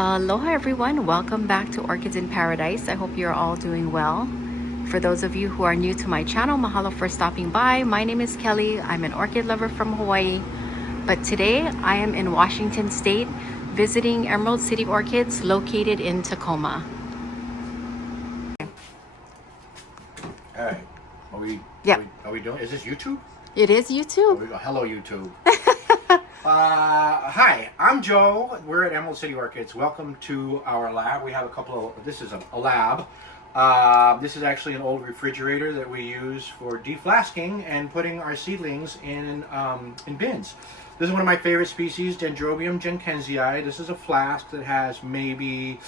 Aloha everyone, welcome back to Orchids in Paradise. I hope you're all doing well. For those of you who are new to my channel, mahalo for stopping by. My name is Kelly. I'm an orchid lover from Hawaii. But today I am in Washington State visiting Emerald City Orchids located in Tacoma. All right. Yep. Are we doing? Is this YouTube? It is YouTube. Hello, YouTube. Hi, I'm Joe. We're at Emerald City Orchids. Welcome to our lab. We have a couple of. This is a lab. This is actually an old refrigerator that we use for deflasking and putting our seedlings in bins. This is one of my favorite species, Dendrobium jenkensii. This is a flask that has maybe,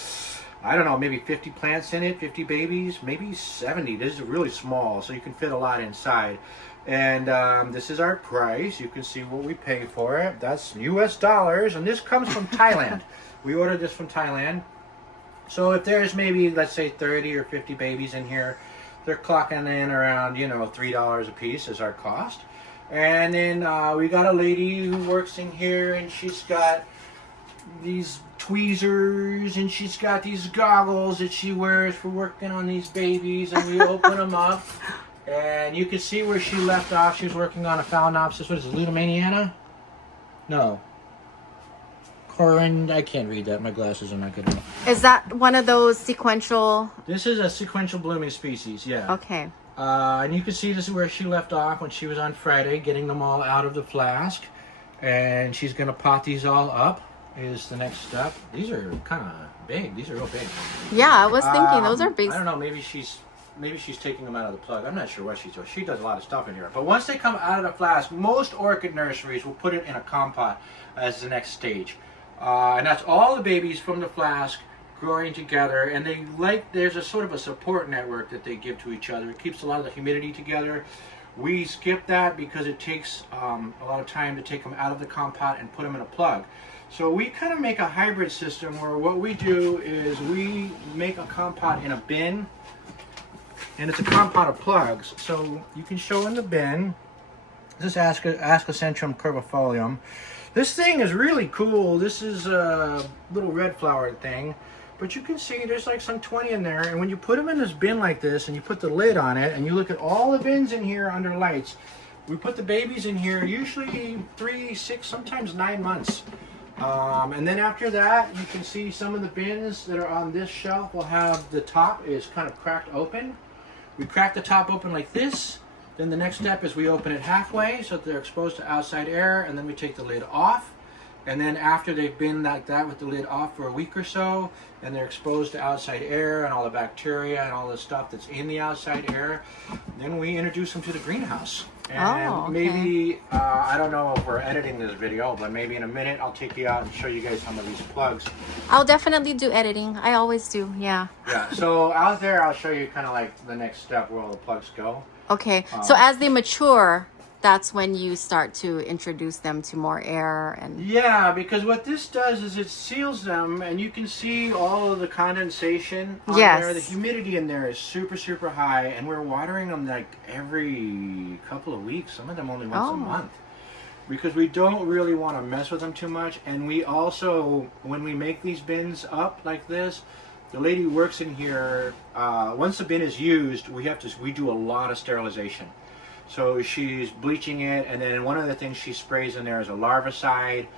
I don't know, maybe 50 plants in it, 50 babies, maybe 70. This is really small, so you can fit a lot inside. And this is our price. You can see what we pay for it. That's US dollars, and this comes from Thailand. We ordered this from Thailand. So if there's maybe, let's say 30 or 50 babies in here, they're clocking in around, $3 a piece is our cost. And then we got a lady who works in here, and she's got these tweezers, and she's got these goggles that she wears for working on these babies, and we open them up. And you can see where she left off. She was working on a Phalaenopsis. What is it, Lutomaniana? No. I can't read that. My glasses are not good enough. Is that one of those sequential? This is a sequential blooming species, yeah. Okay. And you can see this is where she left off when she was on Friday, getting them all out of the flask. And she's going to pot these all up is the next step. These are kind of big. These are real big. Yeah, I was thinking those are big. I don't know. Maybe she's taking them out of the plug. I'm not sure what she's doing. She does a lot of stuff in here. But once they come out of the flask, most orchid nurseries will put it in a compot as the next stage. And that's all the babies from the flask growing together. And there's a sort of a support network that they give to each other. It keeps a lot of the humidity together. We skip that because it takes a lot of time to take them out of the compot and put them in a plug. So we kind of make a hybrid system where what we do is we make a compot in a bin. And it's a compot of plugs, so you can show in the bin. This is Ascocentrum curvifolium. This thing is really cool. This is a little red flowered thing, but you can see there's like some 20 in there. And when you put them in this bin like this, and you put the lid on it, and you look at all the bins in here under lights, we put the babies in here usually 3, 6, sometimes 9 months. And then after that, you can see some of the bins that are on this shelf will have the top is kind of cracked open. We crack the top open like this. Then the next step is we open it halfway so that they're exposed to outside air, and then we take the lid off. And then after they've been like that with the lid off for a week or so, and they're exposed to outside air and all the bacteria and all the stuff that's in the outside air, then we introduce them to the greenhouse. And maybe, I don't know if we're editing this video, but maybe in a minute I'll take you out and show you guys some of these plugs. I'll definitely do editing. I always do, yeah. Yeah, so out there I'll show you kind of like the next step where all the plugs go. Okay, so as they mature, that's when you start to introduce them to more air and... Yeah, because what this does is it seals them, and you can see all of the condensation on there. The humidity in there is super, super high, and we're watering them like every couple of weeks. Some of them only once a month. Because we don't really want to mess with them too much. And we also, when we make these bins up like this, the lady who works in here, once the bin is used, we do a lot of sterilization. So she's bleaching it, and then one of the things she sprays in there is a larvicide,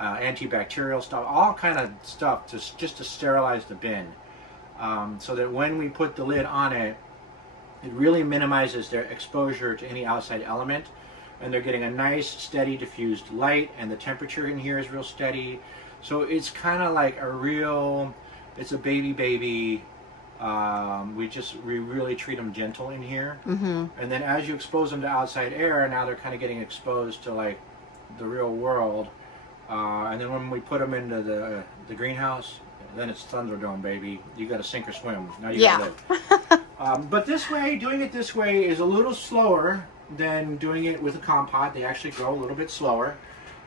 antibacterial stuff, all kind of stuff just to sterilize the bin. So that when we put the lid on it, it really minimizes their exposure to any outside element. And they're getting a nice, steady, diffused light, and the temperature in here is real steady. So it's kind of like it's a baby. We really treat them gentle in here. And then as you expose them to outside air, now they're kind of getting exposed to like the real world. And then when we put them into the greenhouse, then it's Thunderdome, baby. You got to sink or swim. Now you got to live. But doing it this way is a little slower than doing it with a compot. They actually grow a little bit slower.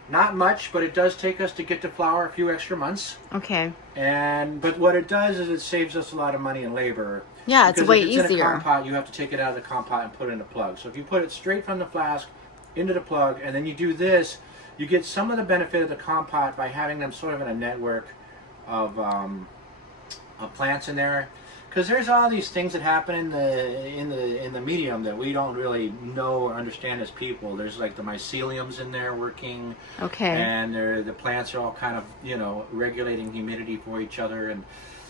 Not much, but it does take us to get to flower a few extra months. Okay. But what it does is it saves us a lot of money and labor. Yeah, it's way easier. If it's in a compot, you have to take it out of the compot and put it in a plug. So if you put it straight from the flask into the plug, and then you do this, you get some of the benefit of the compot by having them sort of in a network of plants in there, because there's all these things that happen in the medium that we don't really know or understand as people. There's like the myceliums in there working, Okay. and the plants are all kind of, you know, regulating humidity for each other, and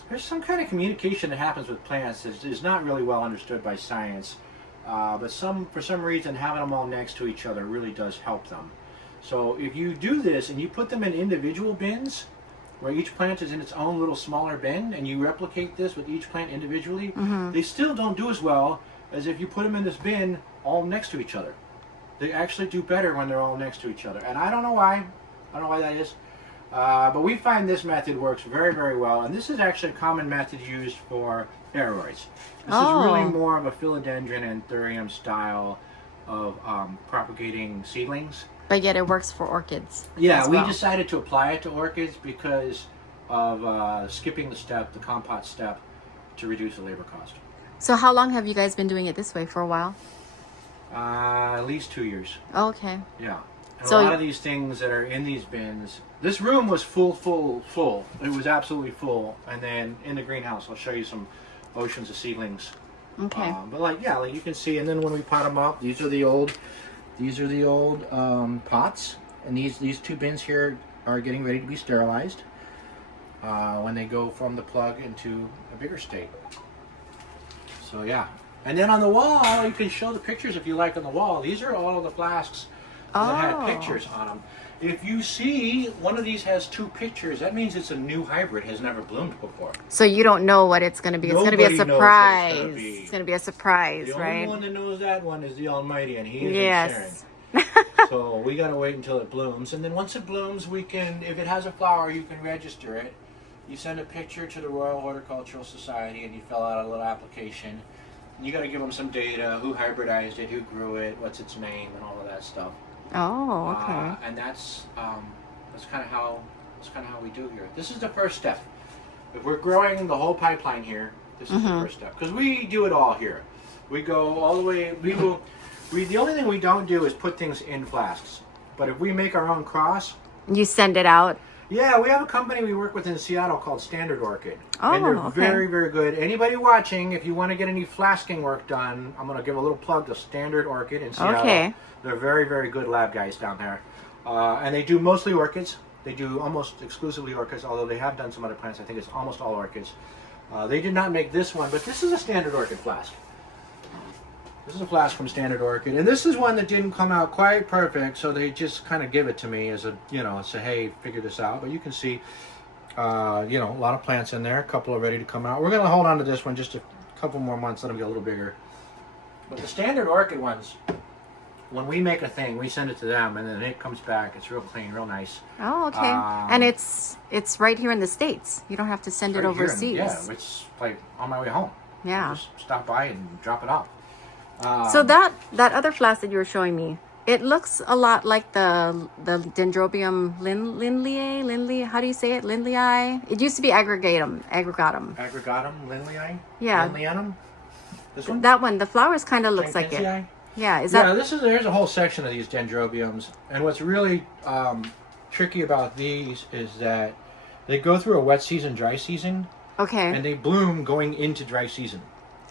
there's some kind of communication that happens with plants that is not really well understood by science, but for some reason having them all next to each other really does help them. So if you do this and you put them in individual bins, where each plant is in its own little smaller bin, and you replicate this with each plant individually, they still don't do as well as if you put them in this bin all next to each other. They actually do better when they're all next to each other, and I don't know why. I don't know why that is. But we find this method works very, very well, and this is actually a common method used for aeroids. This is really more of a philodendron Anthurium style of propagating seedlings. But yet it works for orchids. Yeah, we decided to apply it to orchids because of skipping the step, the compot step, to reduce the labor cost. So how long have you guys been doing it this way? For a while? At least 2 years. Okay. Yeah. And So a lot of these things that are in these bins, this room was full. It was absolutely full. And then in the greenhouse, I'll show you some oceans of seedlings. Okay. But like you can see, and then when we pot them up, these are the old pots, and these two bins here are getting ready to be sterilized when they go from the plug into a bigger state. So yeah, and then on the wall, you can show the pictures if you like on the wall. These are all of the flasks that had pictures on them. If you see one of these has 2 pictures, that means it's a new hybrid, has never bloomed before. So you don't know what it's going to be. It's going to be a Nobody knows what surprise. it's It's going to be a surprise, The right? only one that knows that one is the Almighty, and He is Yes. So we gotta wait until it blooms, and then once it blooms, we can, if it has a flower, you can register it. You send a picture to the Royal Horticultural Society, and you fill out a little application. You gotta give them some data: who hybridized it, who grew it, what's its name, and all of that stuff. Oh, okay. And that's kind of how we do here. This is the first step. If we're growing the whole pipeline here, this is the first step, because we do it all here. We go all the way. The only thing we don't do is put things in flasks. But if we make our own cross, You send it out. yeah, we have a company we work with in Seattle called Standard Orchid. Oh, and they're okay. very, very good. Anybody watching, if you want to get any flasking work done, I'm going to give a little plug to Standard Orchid in Seattle. Okay. They're very, very good lab guys down there. And they do mostly orchids. They do almost exclusively orchids, although they have done some other plants. I think it's almost all orchids. They did not make this one, but this is a Standard Orchid flask. This is a flask from Standard Orchid, and this is one that didn't come out quite perfect, so they just kind of give it to me as a, say, hey, figure this out. But you can see, a lot of plants in there. A couple are ready to come out. We're going to hold on to this one just a couple more months, let them get a little bigger. But the Standard Orchid ones, when we make a thing, we send it to them, and then it comes back. It's real clean, real nice. Oh, okay. And it's right here in the States. You don't have to send it overseas. Yeah, it's like on my way home. Yeah. Just stop by and drop it off. So that other flask that you were showing me, it looks a lot like the Dendrobium Lindley. How do you say it? Lindley. It used to be Aggregatum. Lindley. Yeah. Lindleyanum. This one. That one. The flowers kind of looks like it. Yeah. Is that? Yeah. There's a whole section of these Dendrobiums, and what's really tricky about these is that they go through a wet season, dry season, Okay. and they bloom going into dry season.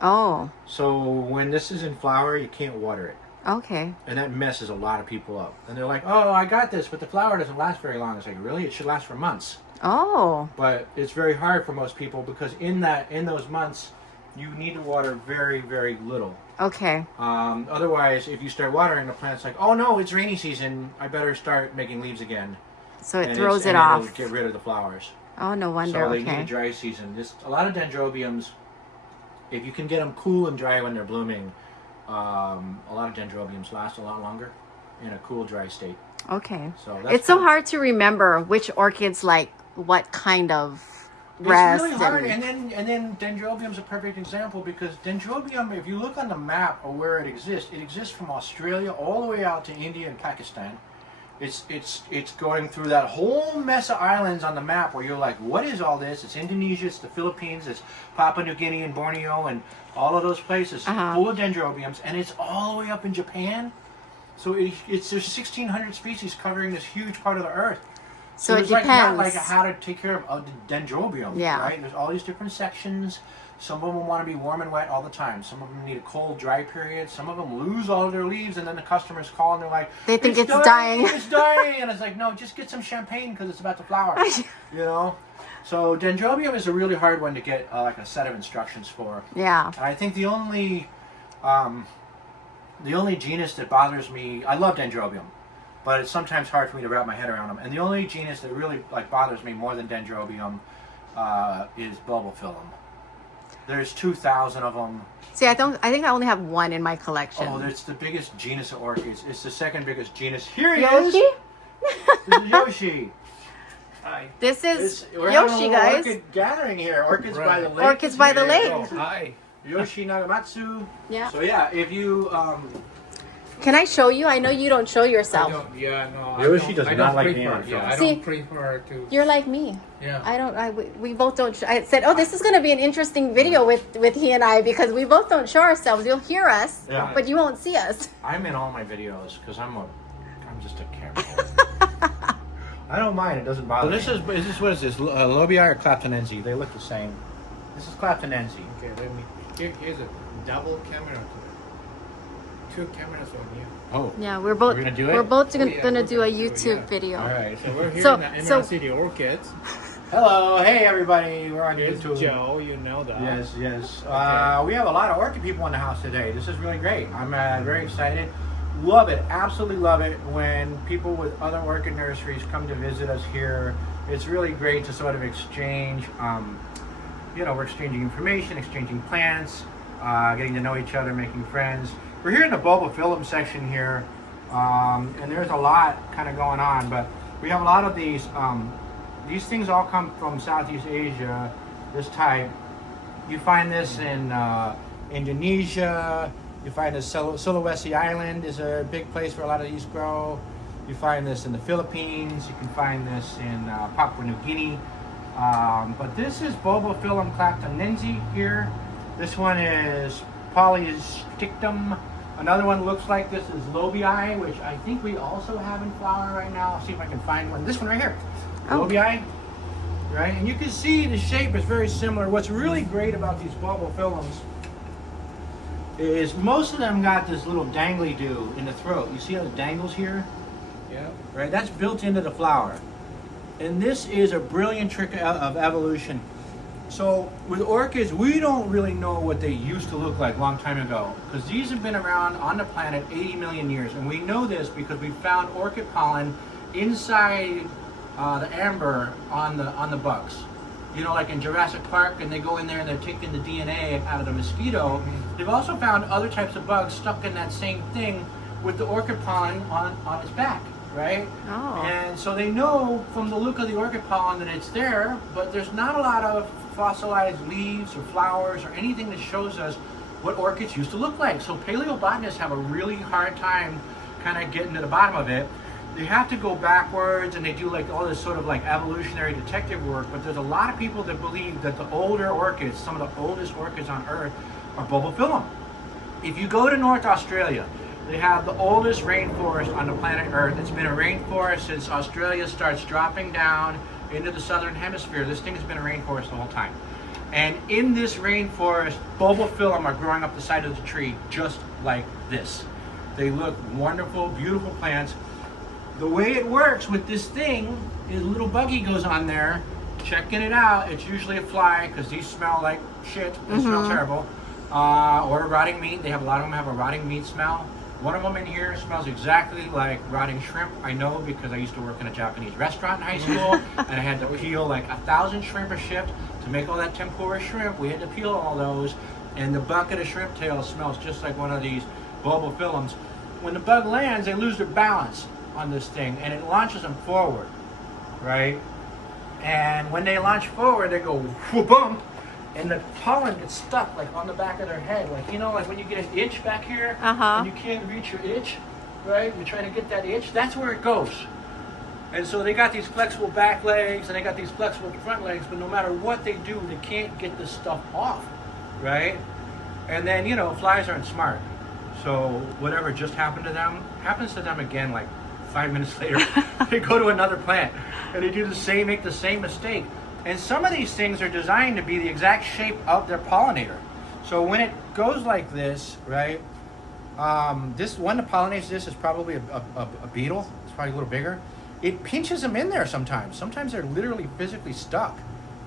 Oh. So when this is in flower, you can't water it. Okay. And that messes a lot of people up. And they're like, oh, I got this, but the flower doesn't last very long. It's like, really? It should last for months. Oh. But it's very hard for most people because in those months, you need to water very, very little. Okay. Otherwise, if you start watering, the plant's like, oh no, it's rainy season. I better start making leaves again. So it throws it off. It'll get rid of the flowers. Oh, no wonder. So they Okay. need a dry season. A lot of Dendrobiums, if you can get them cool and dry when they're blooming, a lot of Dendrobiums last a lot longer in a cool, dry state. Okay. So that's It's so hard to remember which orchids like what kind of rest. It's really hard, and then Dendrobium's a perfect example because Dendrobium, if you look on the map of where it exists from Australia all the way out to India and Pakistan. It's going through that whole mess of islands on the map where you're like, what is all this? It's Indonesia, it's the Philippines, it's Papua New Guinea and Borneo and all of those places full of Dendrobiums, and it's all the way up in Japan. So there's 1,600 species covering this huge part of the earth. So it it's like not depends. like how to take care of the Dendrobium, Yeah. right? There's all these different sections. Some of them want to be warm and wet all the time. Some of them need a cold, dry period. Some of them lose all of their leaves, and then the customers call and they're like, They think it's dying. It's dying. And it's like, no, just get some champagne because it's about to flower. You know? So Dendrobium is a really hard one to get like a set of instructions for. Yeah. And I think the only genus that bothers me, I love Dendrobium, but it's sometimes hard for me to wrap my head around them. And the only genus that really like bothers me more than Dendrobium is Bulbophyllum. There's 2,000 of them. See, I think I only have one in my collection. Oh, it's the biggest genus of orchids. It's the second biggest genus. Here he Yoshi? is. This is Yoshi. Hi. This is We're having a Yoshi, little guys. orchid gathering here. Orchids by the lake. Orchids by the lake. Oh, hi. Yoshi Nagamatsu. Yeah. So yeah, if you Can I show you? I know you don't show yourself. Yoshi does not like being prefer. on film. Yeah, I See? don't prefer to. You're like me. Yeah. We both don't. I said, oh, this is going to be an interesting video with he and I because we both don't show ourselves. You'll hear us, Yeah. but you won't see us. I'm in all my videos because I'm just a camera. I don't mind. It doesn't bother me. This is what is this? Lobii or Claptonense? They look the same. This is Claptonense. Okay, let me. Here's a double camera. Two cameras on you. Oh. Yeah, we're both. We're gonna do it? We're both Oh, yeah, gonna we're do a gonna do it, YouTube yeah. video. All right. So we're here So- in the so- Emerald City Orchids. Hello. Hey, everybody. We're on Here's YouTube. Joe, you know that. Yes, yes. Okay. We have a lot of orchid people in the house today. This is really great. I'm very excited. Love it. Absolutely love it when people with other orchid nurseries come to visit us here. It's really great to sort of exchange, we're exchanging information, exchanging plants, getting to know each other, making friends. We're here in the Bulbophyllum section here, and there's a lot kind of going on, but we have a lot of these. These things all come from Southeast Asia, this type. You find this in Indonesia. You find this Sulawesi Island is a big place where a lot of these grow. You find this in the Philippines. You can find this in Papua New Guinea. But this is Bulbophyllum claptonense here. This one is Polystictum. Another one looks like this is Lobii, which I think we also have in flower right now. I'll see if I can find one. This one right here. Oh. Lobii. Right? And you can see the shape is very similar. What's really great about these Bulbophyllums is most of them got this little dangly-do in the throat. You see how it dangles here? Yeah. Right? That's built into the flower. And this is a brilliant trick of evolution. So with orchids, we don't really know what they used to look like a long time ago because these have been around on the planet 80 million years. And we know this because we found orchid pollen inside the amber on the bugs. You know, like in Jurassic Park, and they go in there and they're taking the DNA out of the mosquito. They've also found other types of bugs stuck in that same thing with the orchid pollen on its back, right? Oh. And so they know from the look of the orchid pollen that it's there, but there's not a lot of fossilized leaves or flowers or anything that shows us what orchids used to look like. So paleobotanists have a really hard time kind of getting to the bottom of it. They have to go backwards and they do like all this sort of like evolutionary detective work, but there's a lot of people that believe that the older orchids, some of the oldest orchids on Earth, are Bulbophyllum. If you go to North Australia, they have the oldest rainforest on the planet Earth. It's been a rainforest since Australia starts dropping down into the southern hemisphere. This thing has been a rainforest the whole time. And in this rainforest, Bulbophyllum are growing up the side of the tree just like this. They look wonderful, beautiful plants. The way it works with this thing is a little buggy goes on there, checking it out. It's usually a fly because these smell like shit. They smell terrible. Or rotting meat. They have a lot of them have a rotting meat smell. One of them in here smells exactly like rotting shrimp. I know because I used to work in a Japanese restaurant in high school and I had to peel like 1,000 shrimp a shift to make all that tempura shrimp. We had to peel all those, and the bucket of shrimp tails smells just like one of these Bulbophyllums. When the bug lands, they lose their balance on this thing and it launches them forward, right? And when they launch forward, they go whoop-bump, and the pollen gets stuck like on the back of their head, like like when you get an itch back here and you can't reach your itch, right? You're trying to get that itch. That's where it goes. And so they got these flexible back legs and they got these flexible front legs, but no matter what they do, they can't get this stuff off, right? And then flies aren't smart, so whatever just happened to them happens to them again like 5 minutes later, they go to another plant and they do the same, make the same mistake. And some of these things are designed to be the exact shape of their pollinator. So when it goes like this, right? This one that pollinates this is probably a beetle. It's probably a little bigger. It pinches them in there sometimes. Sometimes they're literally physically stuck,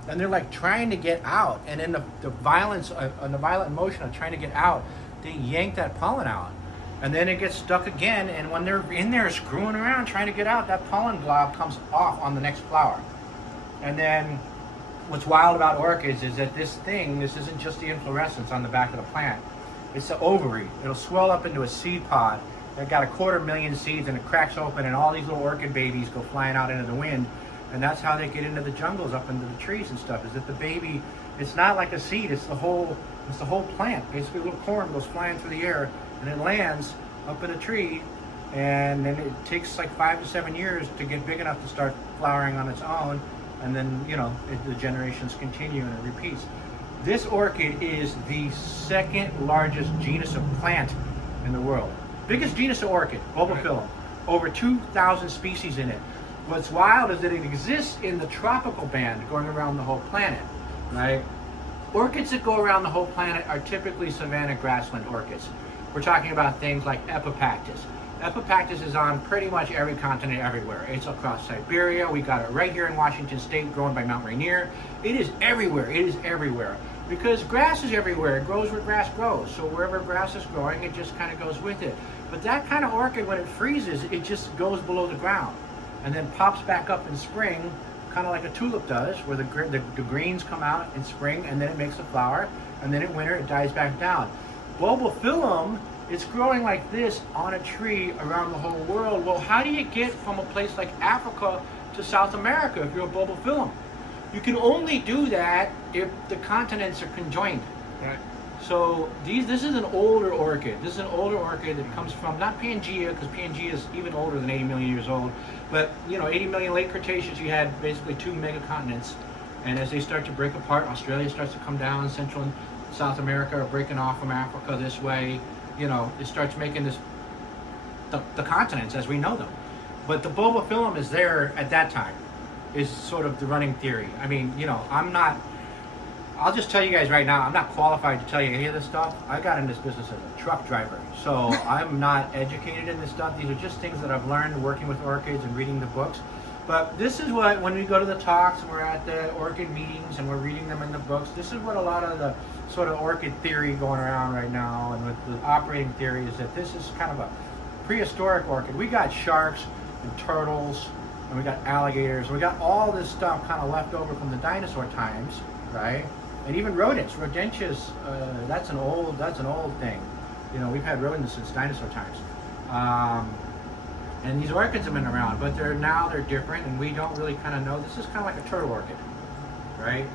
and they're like trying to get out. And in the violence and the violent motion of trying to get out, they yank that pollen out, and then it gets stuck again. And when they're in there screwing around trying to get out, that pollen glob comes off on the next flower. And then what's wild about orchids is that this isn't just the inflorescence on the back of the plant. It's the ovary. It'll swell up into a seed pod that got 250,000 seeds, and it cracks open, and all these little orchid babies go flying out into the wind. And that's how they get into the jungles, up into the trees and stuff, is that the baby, it's not like a seed, it's the whole plant. Basically a little corn goes flying through the air, and it lands up in a tree, and then it takes like 5 to 7 years to get big enough to start flowering on its own. And then, the generations continue and it repeats. This orchid is the second largest genus of plant in the world. Biggest genus of orchid, Bulbophyllum. Over 2,000 species in it. What's wild is that it exists in the tropical band going around the whole planet, right? Orchids that go around the whole planet are typically savanna grassland orchids. We're talking about things like Epipactis. Epipactis is on pretty much every continent everywhere. It's across Siberia. We got it right here in Washington State, grown by Mount Rainier. It is everywhere. It is everywhere. Because grass is everywhere. It grows where grass grows. So wherever grass is growing, it just kind of goes with it. But that kind of orchid, when it freezes, it just goes below the ground and then pops back up in spring, kind of like a tulip does, where the greens come out in spring and then it makes a flower, and then in winter it dies back down. Bulbophyllum, it's growing like this on a tree around the whole world. Well, how do you get from a place like Africa to South America if you're a Bulbophyllum? You can only do that if the continents are conjoined. Right. So this is an older orchid. This is an older orchid that comes from, not Pangea, because Pangea is even older than 80 million years old, but 80 million late Cretaceous, you had basically 2 megacontinents. And as they start to break apart, Australia starts to come down, Central and South America are breaking off from Africa this way. It starts making the continents as we know them. But the Bulbophyllum is there at that time, is sort of the running theory. I mean, I'll just tell you guys right now, I'm not qualified to tell you any of this stuff. I got in this business as a truck driver, so I'm not educated in this stuff. These are just things that I've learned working with orchids and reading the books. But this is what, when we go to the talks and we're at the orchid meetings and we're reading them in the books, this is what a lot of the sort of orchid theory going around right now, and with the operating theory, is that this is kind of a prehistoric orchid. We got sharks and turtles, and we got alligators, we got all this stuff kind of left over from the dinosaur times, right? And even rodents, rodentias, that's an old thing. We've had rodents since dinosaur times. And these orchids have been around, but they're different, and we don't really kind of know. This is kind of like a turtle orchid, right?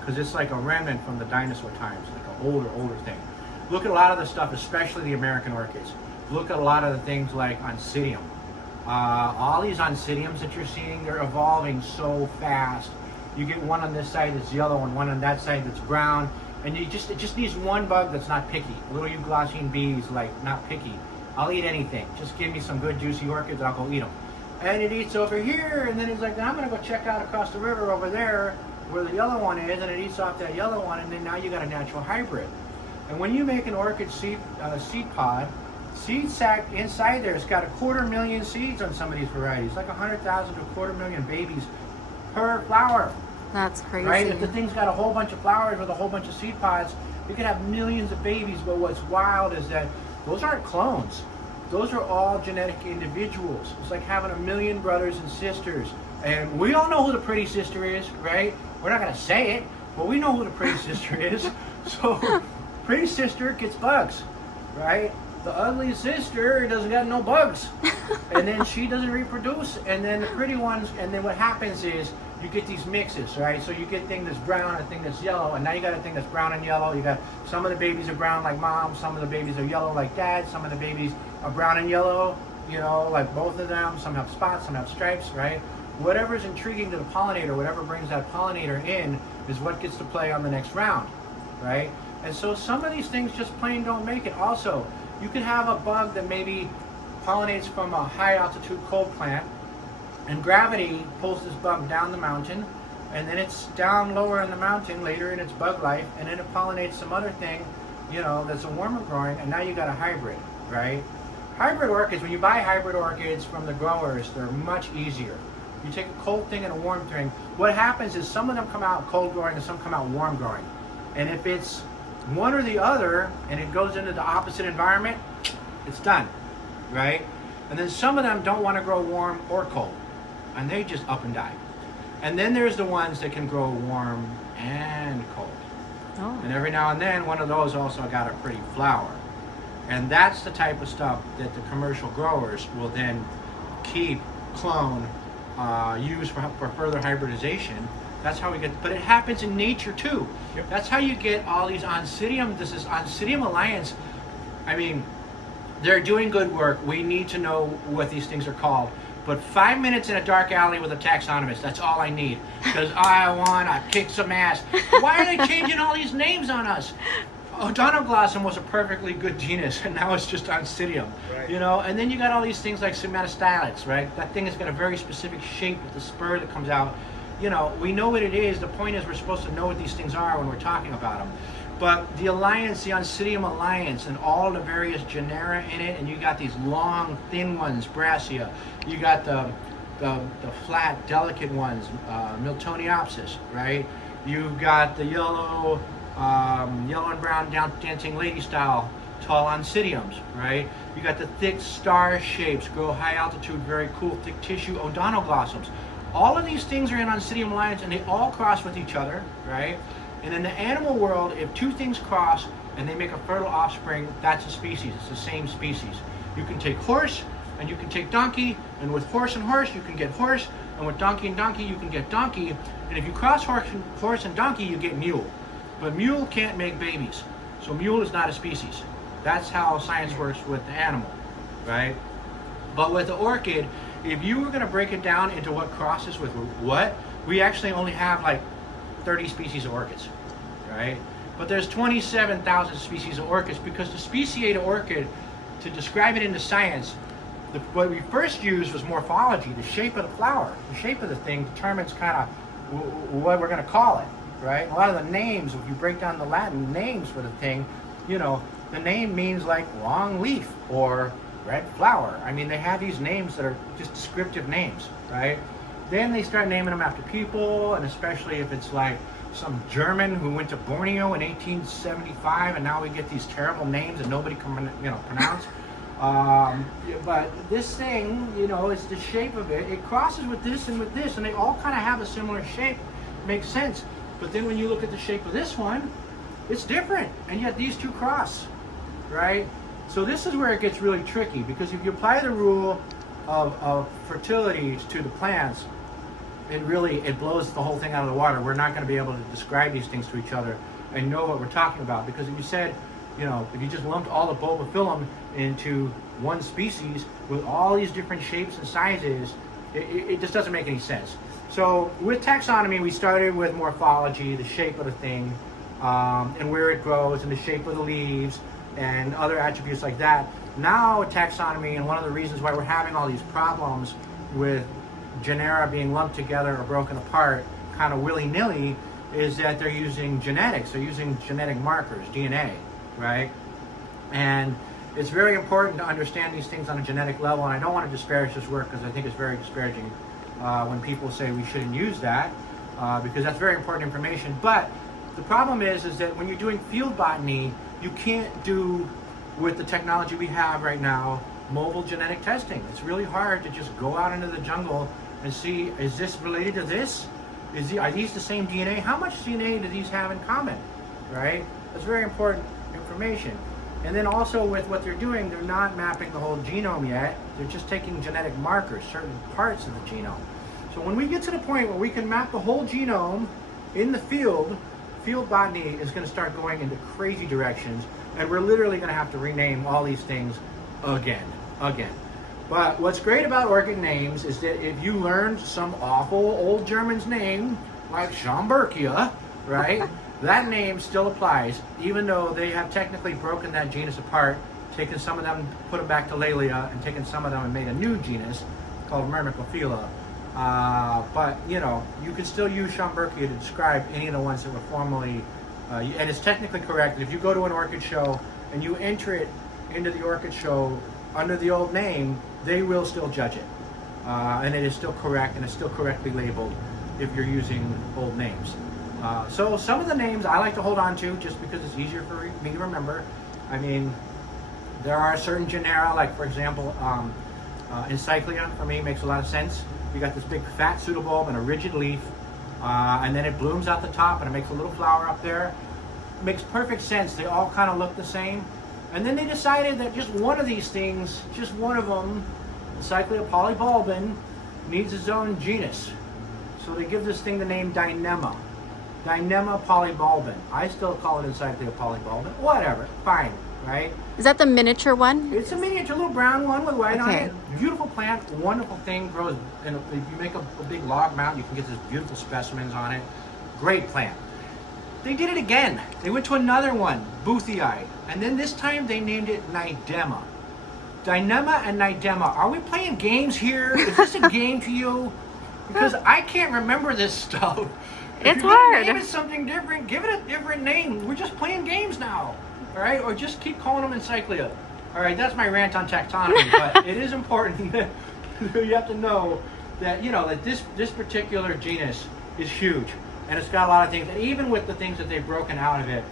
Because it's like a remnant from the dinosaur times, like an older thing. Look at a lot of the stuff, especially the American orchids. Look at a lot of the things like Oncidium. All these Oncidiums that you're seeing, they're evolving so fast. You get one on this side that's yellow and one on that side that's brown, and it just needs one bug that's not picky. Little euglossine bees, like, not picky. I'll eat anything. Just give me some good juicy orchids, I'll go eat them. And it eats over here, and then it's like, I'm gonna go check out across the river over there where the yellow one is, and it eats off that yellow one, and then now you got a natural hybrid. And when you make an orchid seed pod, seed sac inside there, it's got 250,000 seeds on some of these varieties, like 100,000 to 250,000 babies per flower. That's crazy. Right? If the thing's got a whole bunch of flowers with a whole bunch of seed pods, you could have millions of babies. But what's wild is that those aren't clones. Those are all genetic individuals. It's like having a million brothers and sisters. And we all know who the pretty sister is, right? We're not going to say it, but we know who the pretty sister is. So, pretty sister gets bugs, right? The ugly sister doesn't got no bugs. And then she doesn't reproduce. And then the pretty ones, and then what happens is you get these mixes, right? So you get a thing that's brown, a thing that's yellow, and now you got a thing that's brown and yellow. You got some of the babies are brown like mom, some of the babies are yellow like dad, some of the babies are brown and yellow, like both of them. Some have spots, some have stripes, right? Whatever's intriguing to the pollinator, whatever brings that pollinator in, is what gets to play on the next round, right? And so some of these things just plain don't make it. Also, you could have a bug that maybe pollinates from a high altitude cold plant, and gravity pulls this bug down the mountain, and then it's down lower in the mountain later in its bug life, and then it pollinates some other thing, you know, that's a warmer growing, and now you got a hybrid, right? Hybrid orchids, when you buy hybrid orchids from the growers, they're much easier. You take a cold thing and a warm thing. What happens is some of them come out cold growing and some come out warm growing. And if it's one or the other and it goes into the opposite environment, it's done, right? And then some of them don't want to grow warm or cold, and they just up and die. And then there's the ones that can grow warm and cold. Oh. And every now and then one of those also got a pretty flower. And that's the type of stuff that the commercial growers will then keep, clone, use for further hybridization. That's how we get, but it happens in nature too. Yep. That's how you get all these Oncidium. This is Oncidium Alliance. I mean, they're doing good work. We need to know what these things are called. But 5 minutes in a dark alley with a taxonomist, that's all I need. Because I want to kick some ass. Why are they changing all these names on us? Odontoglossum was a perfectly good genus, and now it's just Oncidium. Right. You know, and then you got all these things like Symatostylax, right? That thing has got a very specific shape with the spur that comes out. You know, we know what it is. The point is we're supposed to know what these things are when we're talking about them. But the alliance, the Oncidium Alliance, and all the various genera in it, and you got these long, thin ones, Brassia. You got the flat, delicate ones, Miltoniopsis, right? You've got the yellow and brown dancing lady style tall Oncidiums, right? You got the thick star shapes, grow high altitude, very cool, thick tissue Odontoglossums. All of these things are in Oncidium Alliance, and they all cross with each other, right? And in the animal world, if two things cross and they make a fertile offspring, that's a species. It's the same species. You can take horse and you can take donkey, and with horse and horse, you can get horse, and with donkey and donkey, you can get donkey. And if you cross horse and donkey, you get mule. But mule can't make babies. So mule is not a species. That's how science works with the animal, right? But with the orchid, if you were going to break it down into what crosses with what, we actually only have like 30 species of orchids, right? But there's 27,000 species of orchids, because to speciate an orchid, to describe it into science, what we first used was morphology. The shape of the flower, the shape of the thing determines kind of what we're going to call it, right? A lot of the names, if you break down the Latin names for the thing, you know, the name means like long leaf or red flower. I mean, they have these names that are just descriptive names, right? Then they start naming them after people, and especially if it's like some German who went to Borneo in 1875, and now we get these terrible names that nobody can, you know, pronounce. But this thing, you know, it's the shape of it. It crosses with this, and they all kind of have a similar shape. Makes sense. But then when you look at the shape of this one, it's different, and yet these two cross, right? So this is where it gets really tricky, because if you apply the rule of fertility to the plants, it blows the whole thing out of the water. We're not going to be able to describe these things to each other and know what we're talking about, because if you said, you know, if you just lumped all the Bulbophyllum into one species with all these different shapes and sizes, it just doesn't make any sense. So with taxonomy, we started with morphology, the shape of the thing, and where it grows, and the shape of the leaves, and other attributes like that. Now with taxonomy, and one of the reasons why we're having all these problems with genera being lumped together or broken apart kind of willy-nilly, is that they're using genetics. They're using genetic markers, DNA, right? And it's very important to understand these things on a genetic level, and I don't want to disparage this work, because I think it's very disparaging when people say we shouldn't use that, because that's very important information. But the problem is that when you're doing field botany, you can't do, with the technology we have right now, mobile genetic testing. It's really hard to just go out into the jungle and see, is this related to this? Are these the same DNA? How much DNA do these have in common, right? That's very important information. And then also with what they're doing, they're not mapping the whole genome yet. They're just taking genetic markers, certain parts of the genome. So when we get to the point where we can map the whole genome in the field botany is going to start going into crazy directions, and we're literally going to have to rename all these things again. But what's great about orchid names is that if you learned some awful old German's name, like Schomburgia, right? That name still applies, even though they have technically broken that genus apart taken some of them, put them back to Laelia, and taken some of them and made a new genus called Myrmecophylla. But you know, you could still use Schomburgkia to describe any of the ones that were formerly, and it's technically correct. If you go to an orchid show and you enter it into the orchid show under the old name, they will still judge it, and it is still correct and it's still correctly labeled if you're using old names. So some of the names I like to hold on to just because it's easier for me to remember. I mean, there are certain genera, like for example, Encyclia for me makes a lot of sense. You got this big fat pseudobulb and a rigid leaf, and then it blooms out the top and it makes a little flower up there. Makes perfect sense. They all kind of look the same. And then they decided that just one of these things, just one of them, Encyclia polybulbin, needs its own genus. So they give this thing the name Dynema. Dynema polybulbin. I still call it Encyclia polybulbin. Whatever, fine, right? Is that the miniature one? It's a miniature little brown one with white on it. Beautiful plant, wonderful thing. Grows, and if you make a big log mount, you can get these beautiful specimens on it. Great plant. They did it again. They went to another one, Boothii, and then this time they named it Nidema. Dynema and Nidema. Are we playing games here? Is this a game to you? Because I can't remember this stuff. It's if you're gonna hard. name it something different, give it a different name. We're just playing games now, all right? Or just keep calling them Encyclia. All right, that's my rant on taxonomy, but it is important that you have to know that, you know, that this particular genus is huge, and it's got a lot of things. And even with the things that they've broken out of it,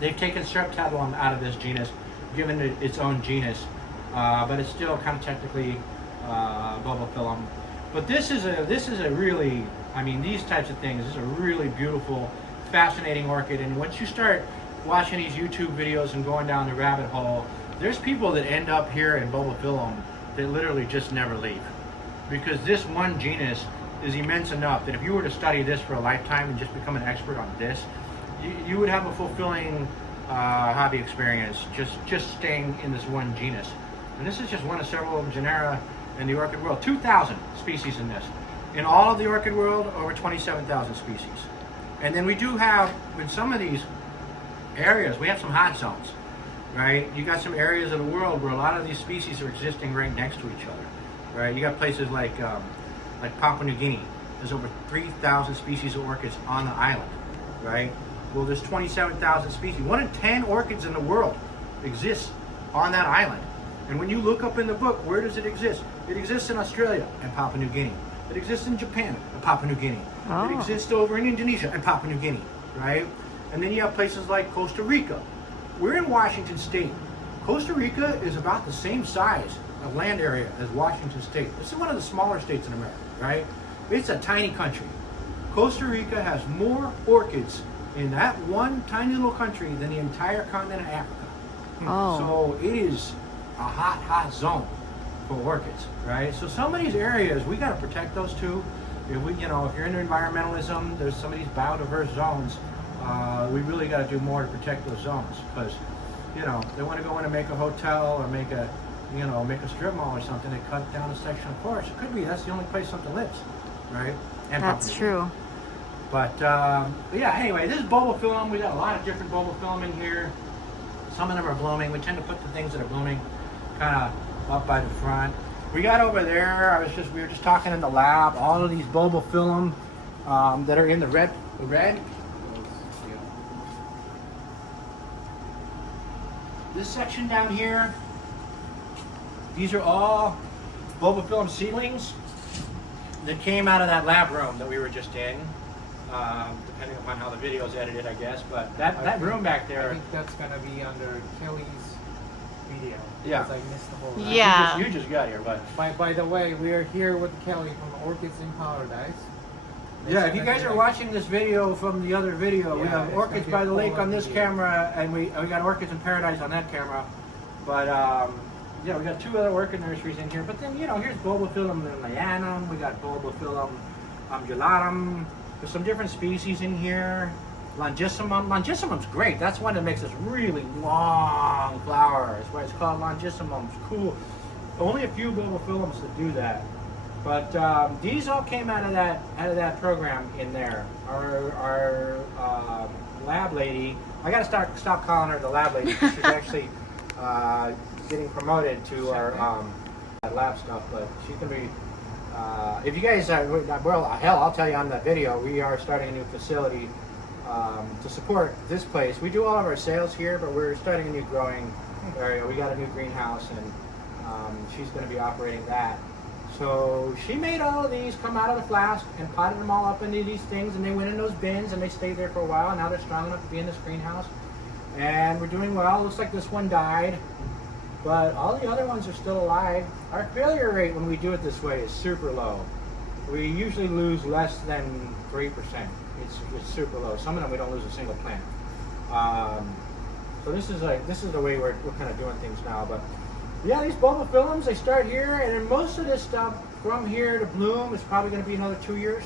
they've taken Streptabilum out of this genus, given it its own genus, but it's still kind of technically Bulbophyllum. But this is a really, I mean, these types of things, this is a really beautiful, fascinating orchid. And once you start watching these YouTube videos and going down the rabbit hole, there's people that end up here in Bulbophyllum that literally just never leave. Because this one genus is immense enough that if you were to study this for a lifetime and just become an expert on this, you would have a fulfilling hobby experience just staying in this one genus. And this is just one of several genera in the orchid world. 2,000 species in this. In all of the orchid world, over 27,000 species. And then we do have, in some of these areas, we have some hot zones, right? You got some areas of the world where a lot of these species are existing right next to each other, right? You got places like Papua New Guinea. There's over 3,000 species of orchids on the island, right? Well, there's 27,000 species. 1 in 10 orchids in the world exists on that island. And when you look up in the book, where does it exist? It exists in Australia and Papua New Guinea. It exists in Japan and Papua New Guinea. Oh. It exists over in Indonesia and Papua New Guinea, right? And then you have places like Costa Rica. We're in Washington State. Costa Rica is about the same size of land area as Washington State. This is one of the smaller states in America, right? It's a tiny country. Costa Rica has more orchids in that one tiny little country than the entire continent of Africa. Oh. So it is a hot zone for orchids, right? So some of these areas, we got to protect those too. If we, you know, if you're into environmentalism, there's some of these biodiverse zones. We really got to do more to protect those zones because, you know, they want to go in and make a hotel or make a, you know, make a strip mall or something. They cut down a section of forest. It could be that's the only place something lives, right? And That's true. But yeah, anyway, this is Bulbophyllum. We got a lot of different Bulbophyllum in here. Some of them are blooming. We tend to put the things that are blooming kind of up by the front. We got over there, we were just talking in the lab, all of these Bulbophyllum that are in the red. This section down here, these are all Bulbophyllum seedlings that came out of that lab room that we were just in. Depending upon how the video's edited, I guess. But that room back there. I think that's gonna be under Kelly's video. Yeah. Because I missed the whole. Yeah. You just got here, but. By the way, we are here with Kelly from Orchids in Paradise. Yeah, if you guys are watching this video from the other video, we Yeah, have it's Orchids gonna be by a the Lake full on this video. camera, and we got Orchids in Paradise on that camera. But yeah, we got 2 other orchid nurseries in here. But then, you know, here's Bulbophyllum lilianum. We got Bulbophyllum undulatum. There's some different species in here. Longissimum. Longissimum's great. That's one that makes this really long flower. That's why it's called longissimum. It's cool. Only a few Bulbophyllums that do that. But these all came out of that program in there. Our lab lady. I gotta stop calling her the lab lady. She's actually getting promoted to our lab stuff, but she can be. If you guys are, well, hell, I'll tell you on that video, we are starting a new facility to support this place. We do all of our sales here, but we're starting a new growing area. We got a new greenhouse, and she's going to be operating that. So she made all of these come out of the flask and potted them all up into these things, and they went in those bins and they stayed there for a while, and now they're strong enough to be in this greenhouse. And we're doing well. Looks like this one died, but all the other ones are still alive. Our failure rate when we do it this way is super low. We usually lose less than 3%. It's super low. Some of them we don't lose a single plant. So this is the way we're kind of doing things now. But yeah, these Bulbophyllums, they start here, and then most of this stuff from here to bloom is probably going to be another 2 years.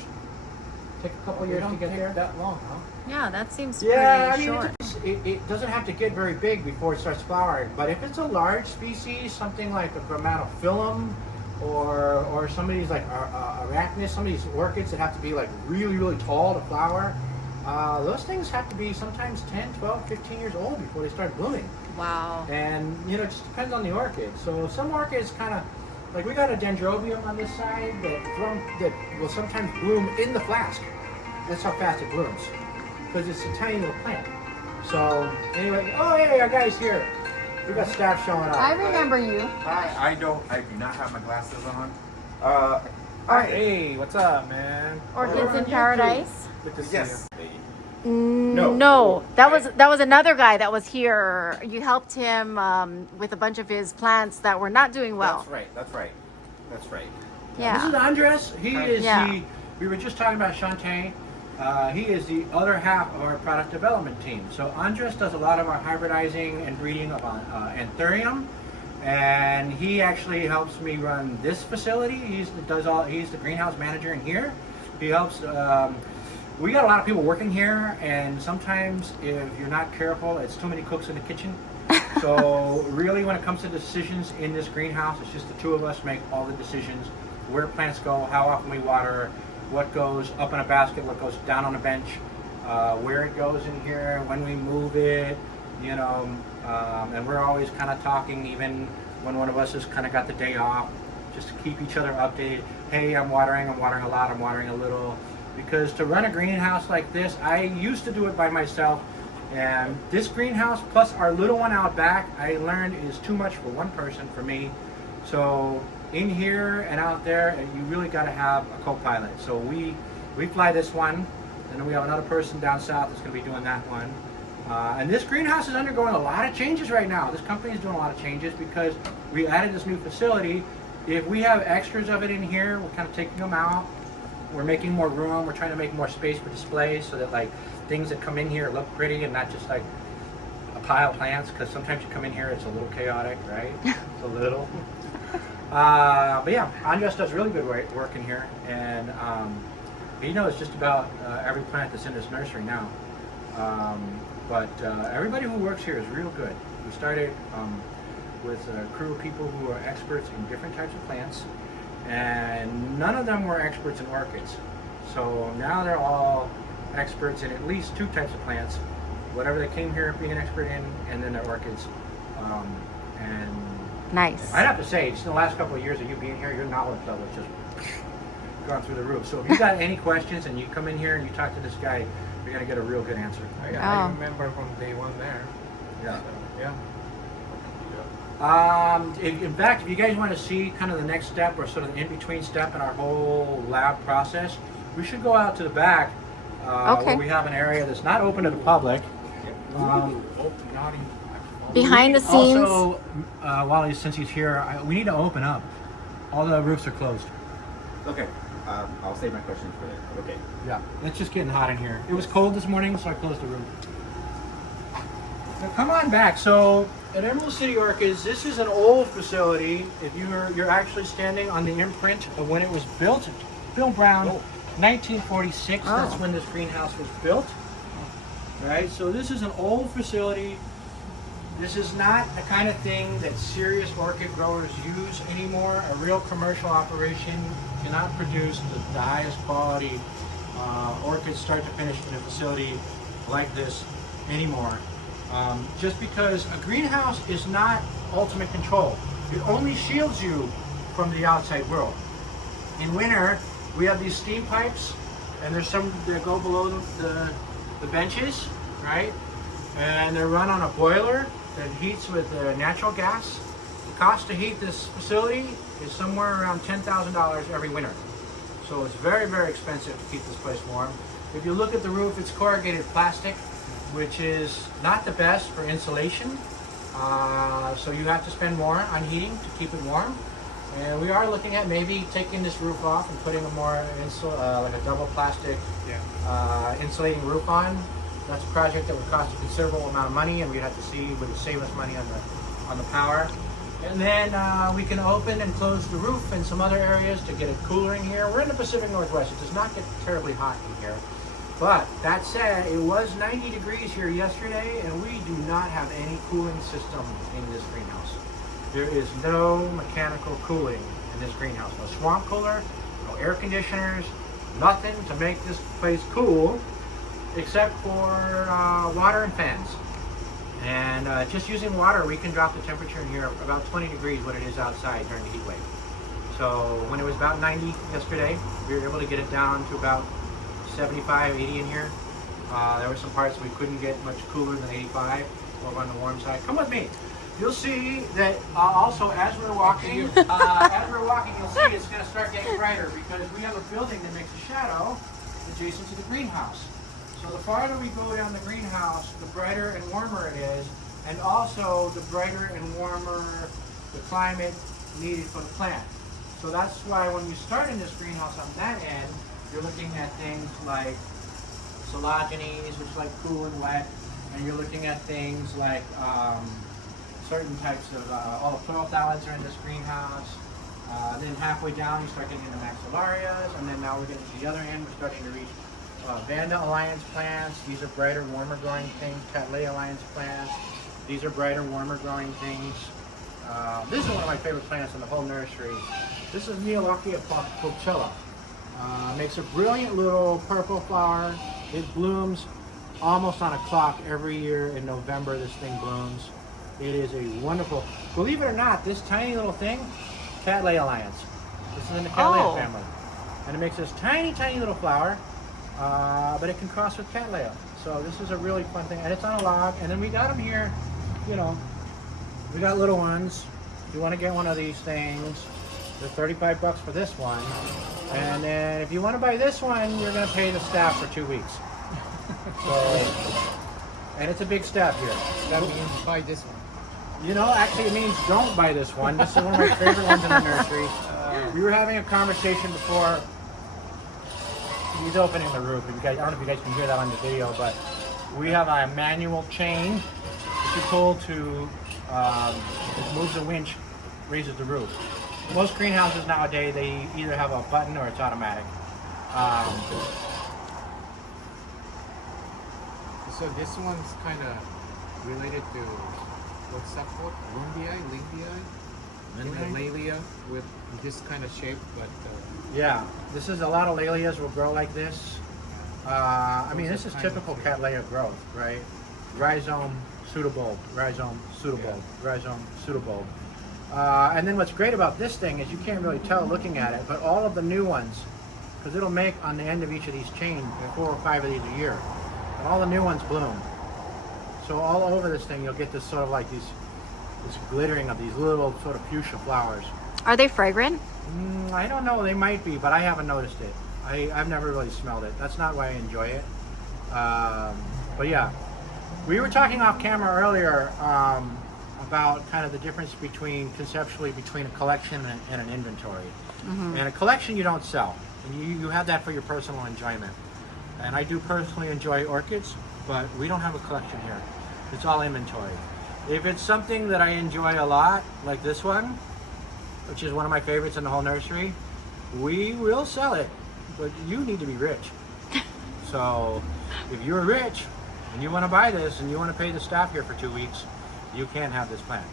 Take a couple years to get there. That long, huh? Yeah, that seems I pretty mean, short. it doesn't have to get very big before it starts flowering. But if it's a large species, something like a Brassavola or some of these like Arachnus, some of these orchids that have to be like really, really tall to flower, those things have to be sometimes 10, 12, 15 years old before they start blooming. Wow. And you know, it just depends on the orchid. So some orchids kind of, like we got a Dendrobium on this side that will sometimes bloom in the flask. That's how fast it blooms, because it's a tiny little plant. So anyway, oh hey, our guy's here. We got staff showing up. I remember you. Hi, I do not have my glasses on. Hi. Hey, what's up, man? Orchids in Paradise. Good to see Yes. No, that was another guy that was here. You helped him with a bunch of his plants that were not doing well. That's right. Yeah. This is Andres. He is Yeah. we were just talking about Shantae. He is the other half of our product development team. So Andres does a lot of our hybridizing and breeding of Anthurium, and he actually helps me run this facility. He's the greenhouse manager in here. He helps. We got a lot of people working here, and sometimes if you're not careful, it's too many cooks in the kitchen. So really, when it comes to decisions in this greenhouse, it's just the two of us make all the decisions: where plants go, how often we water, what goes up in a basket, what goes down on a bench, where it goes in here, when we move it, you know, and we're always kind of talking, even when one of us has kind of got the day off, just to keep each other updated. Hey, I'm watering a lot, I'm watering a little. Because to run a greenhouse like this, I used to do it by myself, and this greenhouse plus our little one out back, I learned is too much for one person, for me. So in here and out there, you really got to have a co-pilot. So we fly this one, and then we have another person down south that's going to be doing that one. And this greenhouse is undergoing a lot of changes right now. This company is doing a lot of changes because we added this new facility. If we have extras of it in here, we're kind of taking them out. We're making more room. We're trying to make more space for displays so that like things that come in here look pretty and not just like a pile of plants, because sometimes you come in here, it's a little chaotic, right? It's a little. But yeah, Andres does really good work in here, and he knows just about every plant that's in this nursery now. But everybody who works here is real good. We started with a crew of people who are experts in different types of plants, and none of them were experts in orchids. So now they're all experts in at least two types of plants, whatever they came here being an expert in, and then their orchids. And Nice. I'd have to say, just in the last couple of years of you being here, your knowledge level has just gone through the roof. So if you got any questions and you come in here and you talk to this guy, you're going to get a real good answer. I remember from day one there. Yeah. So, yeah. In fact, if you guys want to see kind of the next step or sort of the in-between step in our whole lab process, we should go out to the back where we have an area that's not open to the public. Behind the scenes. Also, since he's here, we need to open up. All the roofs are closed. Okay. I'll save my questions for later. Okay. Yeah, it's just getting hot in here. It was cold this morning, so I closed the roof. So come on back. So at Emerald City Orchids, this is an old facility. If you're actually standing on the imprint of when it was built, Bill Brown, 1946. That's when this greenhouse was built. Right. So this is an old facility. This is not the kind of thing that serious orchid growers use anymore. A real commercial operation cannot produce the highest quality orchids start to finish in a facility like this anymore. Just because a greenhouse is not ultimate control. It only shields you from the outside world. In winter, we have these steam pipes, and there's some that go below the benches, right? And they're run on a boiler that heats with natural gas. The cost to heat this facility is somewhere around $10,000 every winter. So it's very, very expensive to keep this place warm. If you look at the roof, it's corrugated plastic, which is not the best for insulation. So you have to spend more on heating to keep it warm. And we are looking at maybe taking this roof off and putting a more like a double plastic insulating roof on. That's a project that would cost a considerable amount of money, and we'd have to see would it save us money on the power. And then we can open and close the roof in some other areas to get it cooler in here. We're in the Pacific Northwest. It does not get terribly hot in here. But that said, it was 90 degrees here yesterday, and we do not have any cooling system in this greenhouse. There is no mechanical cooling in this greenhouse. No swamp cooler, no air conditioners, nothing to make this place cool except for water and fans. And just using water, we can drop the temperature in here about 20 degrees what it is outside during the heat wave. So when it was about 90 yesterday, we were able to get it down to about 75, 80 in here. There were some parts we couldn't get much cooler than 85 over on the warm side. Come with me. You'll see that also as we're walking, you'll see it's going to start getting brighter because we have a building that makes a shadow adjacent to the greenhouse. So the farther we go down the greenhouse, the brighter and warmer it is, and also the brighter and warmer the climate needed for the plant. So that's why when you start in this greenhouse on that end, you're looking at things like collagenase, which is like cool and wet, and you're looking at things like certain types of, all the chlorophthalates are in this greenhouse. Then halfway down you start getting into maxillarias, and then now we're getting to the other end, we're starting to reach Vanda Alliance plants. These are brighter, warmer growing things. Cattleya Alliance plants. These are brighter, warmer growing things. This is one of my favorite plants in the whole nursery. This is Neolochia pulchella. Makes a brilliant little purple flower. It blooms almost on a clock every year in November. This thing blooms. It is a wonderful, believe it or not, this tiny little thing, Cattleya Alliance. This is in the Cattleya family. And it makes this tiny, tiny little flower. But it can cross with Cattleya. So this is a really fun thing. And it's on a log. And then we got them here, you know, we got little ones. If you want to get one of these things, they're 35 bucks for this one. And then if you want to buy this one, you're going to pay the staff for 2 weeks. So, and it's a big staff here. That means buy this one. You know, actually it means don't buy this one. This is one of my favorite ones in the nursery. We were having a conversation before. He's opening the roof. I don't know if you guys can hear that on the video, but we have a manual chain that you pull to, it moves the winch, raises the roof. Most greenhouses nowadays, they either have a button or it's automatic. So this one's kind of related to, what's that called? Laelia with this kind of shape, but yeah, this is a lot of Laelias will grow like this. I mean, this is typical Cattleya growth, right? Rhizome, pseudobulb, rhizome, pseudobulb, rhizome, pseudobulb. And then what's great about this thing is you can't really tell looking at it, but all of the new ones, because it'll make on the end of each of these chains 4 or 5 of these a year, and all the new ones bloom. So all over this thing, you'll get this sort of like this glittering of these little sort of fuchsia flowers. Are they fragrant? I don't know, they might be, but I haven't noticed it. I've never really smelled it. That's not why I enjoy it. But yeah, we were talking off camera earlier about kind of the difference conceptually between a collection and an inventory. Mm-hmm. And a collection you don't sell. And you have that for your personal enjoyment. And I do personally enjoy orchids, but we don't have a collection here. It's all inventory. If it's something that I enjoy a lot, like this one, which is one of my favorites in the whole nursery, we will sell it, but you need to be rich. So if you're rich and you want to buy this and you want to pay the staff here for 2 weeks, you can't have this plant.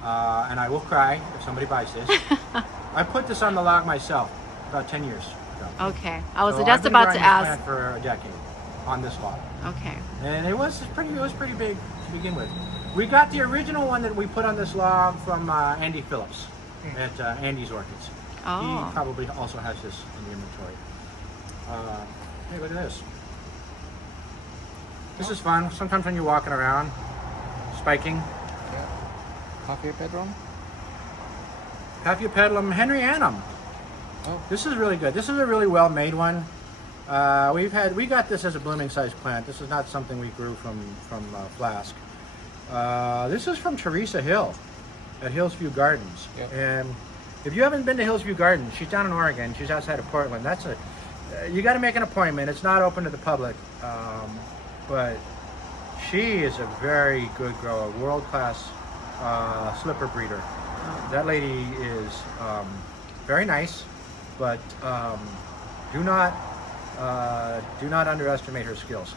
And I will cry if somebody buys this. I put this on the log myself about 10 years ago. Okay, I was So just I've been about to growing this ask. plant for a decade. on this lot. Okay. And it was pretty big to begin with. We got the original one that we put on this log from Andy Phillips at Andy's Orchids. Oh. He probably also has this in the inventory. Hey, look at this. This is fun. Sometimes when you're walking around, spiking. Paphiopedilum? Paphiopedilum henryanum. Oh. This is really good. This is a really well made one. We got this as a blooming size plant. This is not something we grew from flask. This is from Teresa Hill at Hillsview Gardens. Yep. And if you haven't been to Hillsview Gardens, she's down in Oregon. She's outside of Portland. You got to make an appointment. It's not open to the public, but she is a very good grower, world-class slipper breeder. That lady is very nice, but do not underestimate her skills.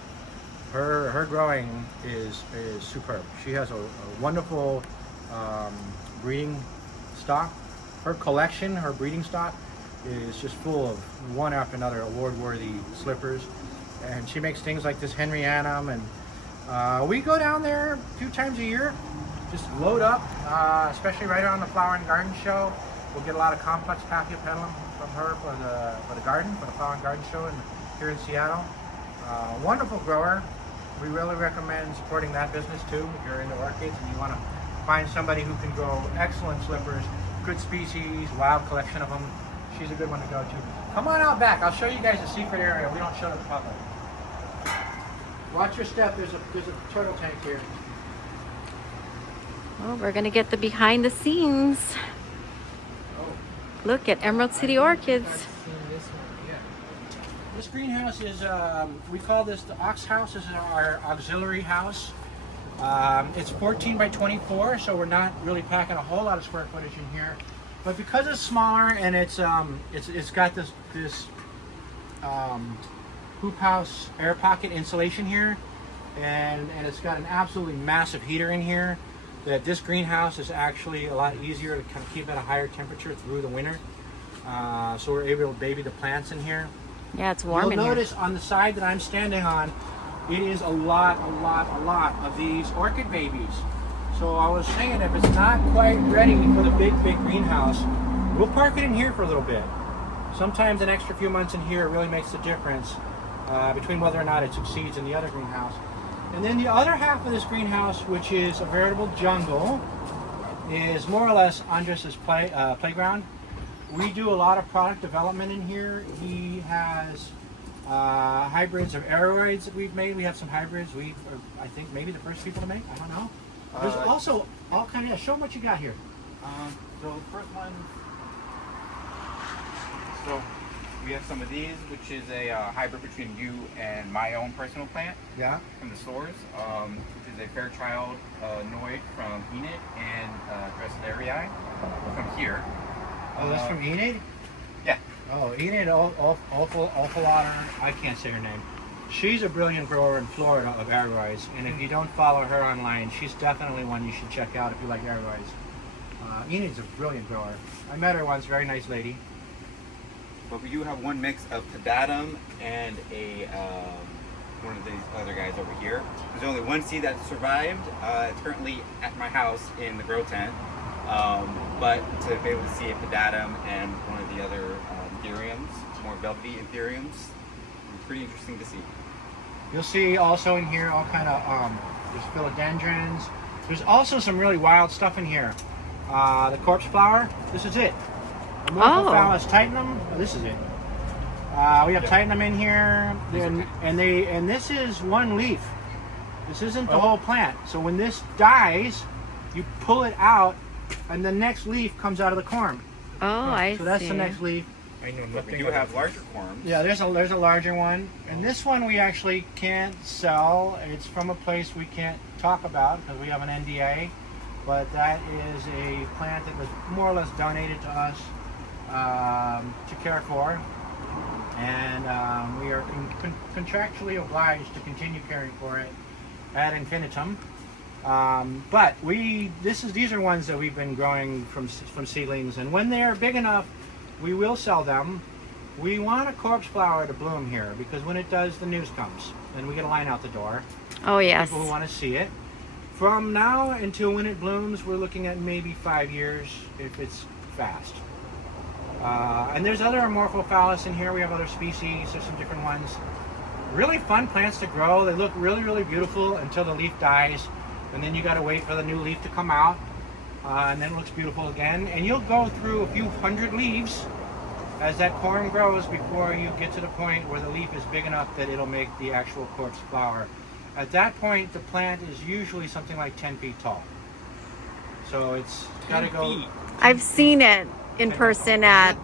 Her growing is superb. She has a wonderful breeding stock. Her collection, her breeding stock, is just full of one after another award-worthy slippers. And she makes things like this henryanum, and we go down there a few times a year, just load up, especially right around the Flower and Garden Show. We'll get a lot of complex Paphiopedilum from her for the garden, for the Flower and Garden Show here in Seattle. Wonderful grower. We really recommend supporting that business too if you're into orchids and you want to find somebody who can grow excellent slippers, good species, wild collection of them. She's a good one to go to. Come on out back. I'll show you guys a secret area we don't show to the public. Watch your step. There's a turtle tank here. Well, we're gonna get the behind the scenes. Oh. Look at Emerald City Orchids. This greenhouse is, we call this the Ox House. This is our auxiliary house. It's 14 by 24, so we're not really packing a whole lot of square footage in here. But because it's smaller and it's got this hoop house air pocket insulation here, and it's got an absolutely massive heater in here, that this greenhouse is actually a lot easier to kind of keep at a higher temperature through the winter. So we're able to baby the plants in here. Yeah, it's warm You'll in here. notice on the side that I'm standing on, it is a lot of these orchid babies. So I was saying, if it's not quite ready for the big greenhouse, we'll park it in here for a little bit. Sometimes an extra few months in here really makes the difference between whether or not it succeeds in the other greenhouse. And then the other half of this greenhouse, which is a veritable jungle, is more or less Andres' playground. We do a lot of product development in here. He has hybrids of aeroids that we've made. We have some hybrids. We are, I think, maybe the first people to make. I don't know. There's also all kind of. Show them what you got here. So the first one. So we have some of these, which is a hybrid between you and my own personal plant. Yeah. From the stores, which is a Fairchild Noid from Enid and Dresslerii from here. Oh, that's from Enid? Yeah. Oh, Enid Olfalater. I can't say her name. She's a brilliant grower in Florida of aeroids, and if you don't follow her online, she's definitely one you should check out if you like aeroids. Enid's a brilliant grower. I met her once, very nice lady. But we do have one mix of pedatum and one of these other guys over here. There's only one seed that survived. It's currently at my house in the grow tent. But to be able to see a pedatum and one of the other Anthuriums, more velvety Anthuriums, it's pretty interesting to see. You'll see also in here all kind of, there's philodendrons. There's also some really wild stuff in here. The corpse flower, this is it. Amorphophallus titanum, this is it. We have titanum in here, and this is one leaf. This isn't the whole plant. So when this dies, you pull it out, and the next leaf comes out of the corm. Oh, I see. So that's the next leaf. I know But we nothing do have about larger corms. Yeah, there's a larger one, and this one we actually can't sell. It's from a place we can't talk about because we have an NDA. But that is a plant that was more or less donated to us to care for, and we are contractually obliged to continue caring for it ad infinitum. But these are ones that we've been growing from seedlings, and when they're big enough, we will sell them. We want a corpse flower to bloom here because when it does, the news comes and we get a line out the door. Oh, yes. People who want to see it. From now until when it blooms, we're looking at maybe 5 years if it's fast. And there's other Amorphophallus in here. We have other species. There's some different ones. Really fun plants to grow. They look really, really beautiful until the leaf dies. And then you got to wait for the new leaf to come out. And then it looks beautiful again. And you'll go through a few hundred leaves as that corm grows before you get to the point where the leaf is big enough that it'll make the actual corpse flower. At that point, the plant is usually something like 10 feet tall. So it's got to go... I've seen it in person at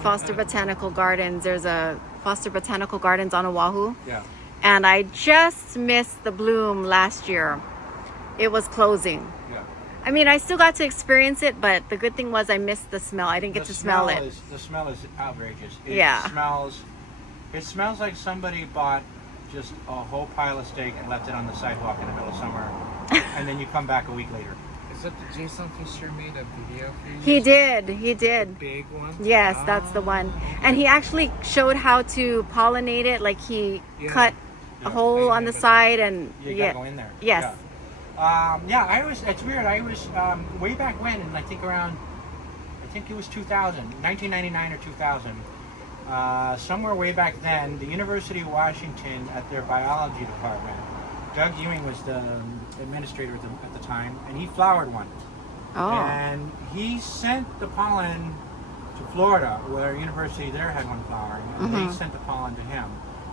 Foster Botanical Gardens. There's a Foster Botanical Gardens on Oahu. Yeah. And I just missed the bloom last year. It was closing. Yeah. I mean, I still got to experience it, but the good thing was I missed the smell. I didn't get to smell it. The smell is outrageous. It Yeah. smells like somebody bought just a whole pile of steak and left it on the sidewalk in the middle of summer. And then you come back a week later. Is that the Jason Fisher made a video for you? He did. Big one? Yes, that's the one. And he actually showed how to pollinate it. Like he cut a hole on the side and You gotta go in there. Yes. It's weird. I was, way back when, and I think it was 2000, 1999 or 2000, somewhere way back then, the University of Washington at their biology department, Doug Ewing was the administrator at the time, and he flowered one. Oh. And he sent the pollen to Florida, where a university there had one flowering, and they sent the pollen to him,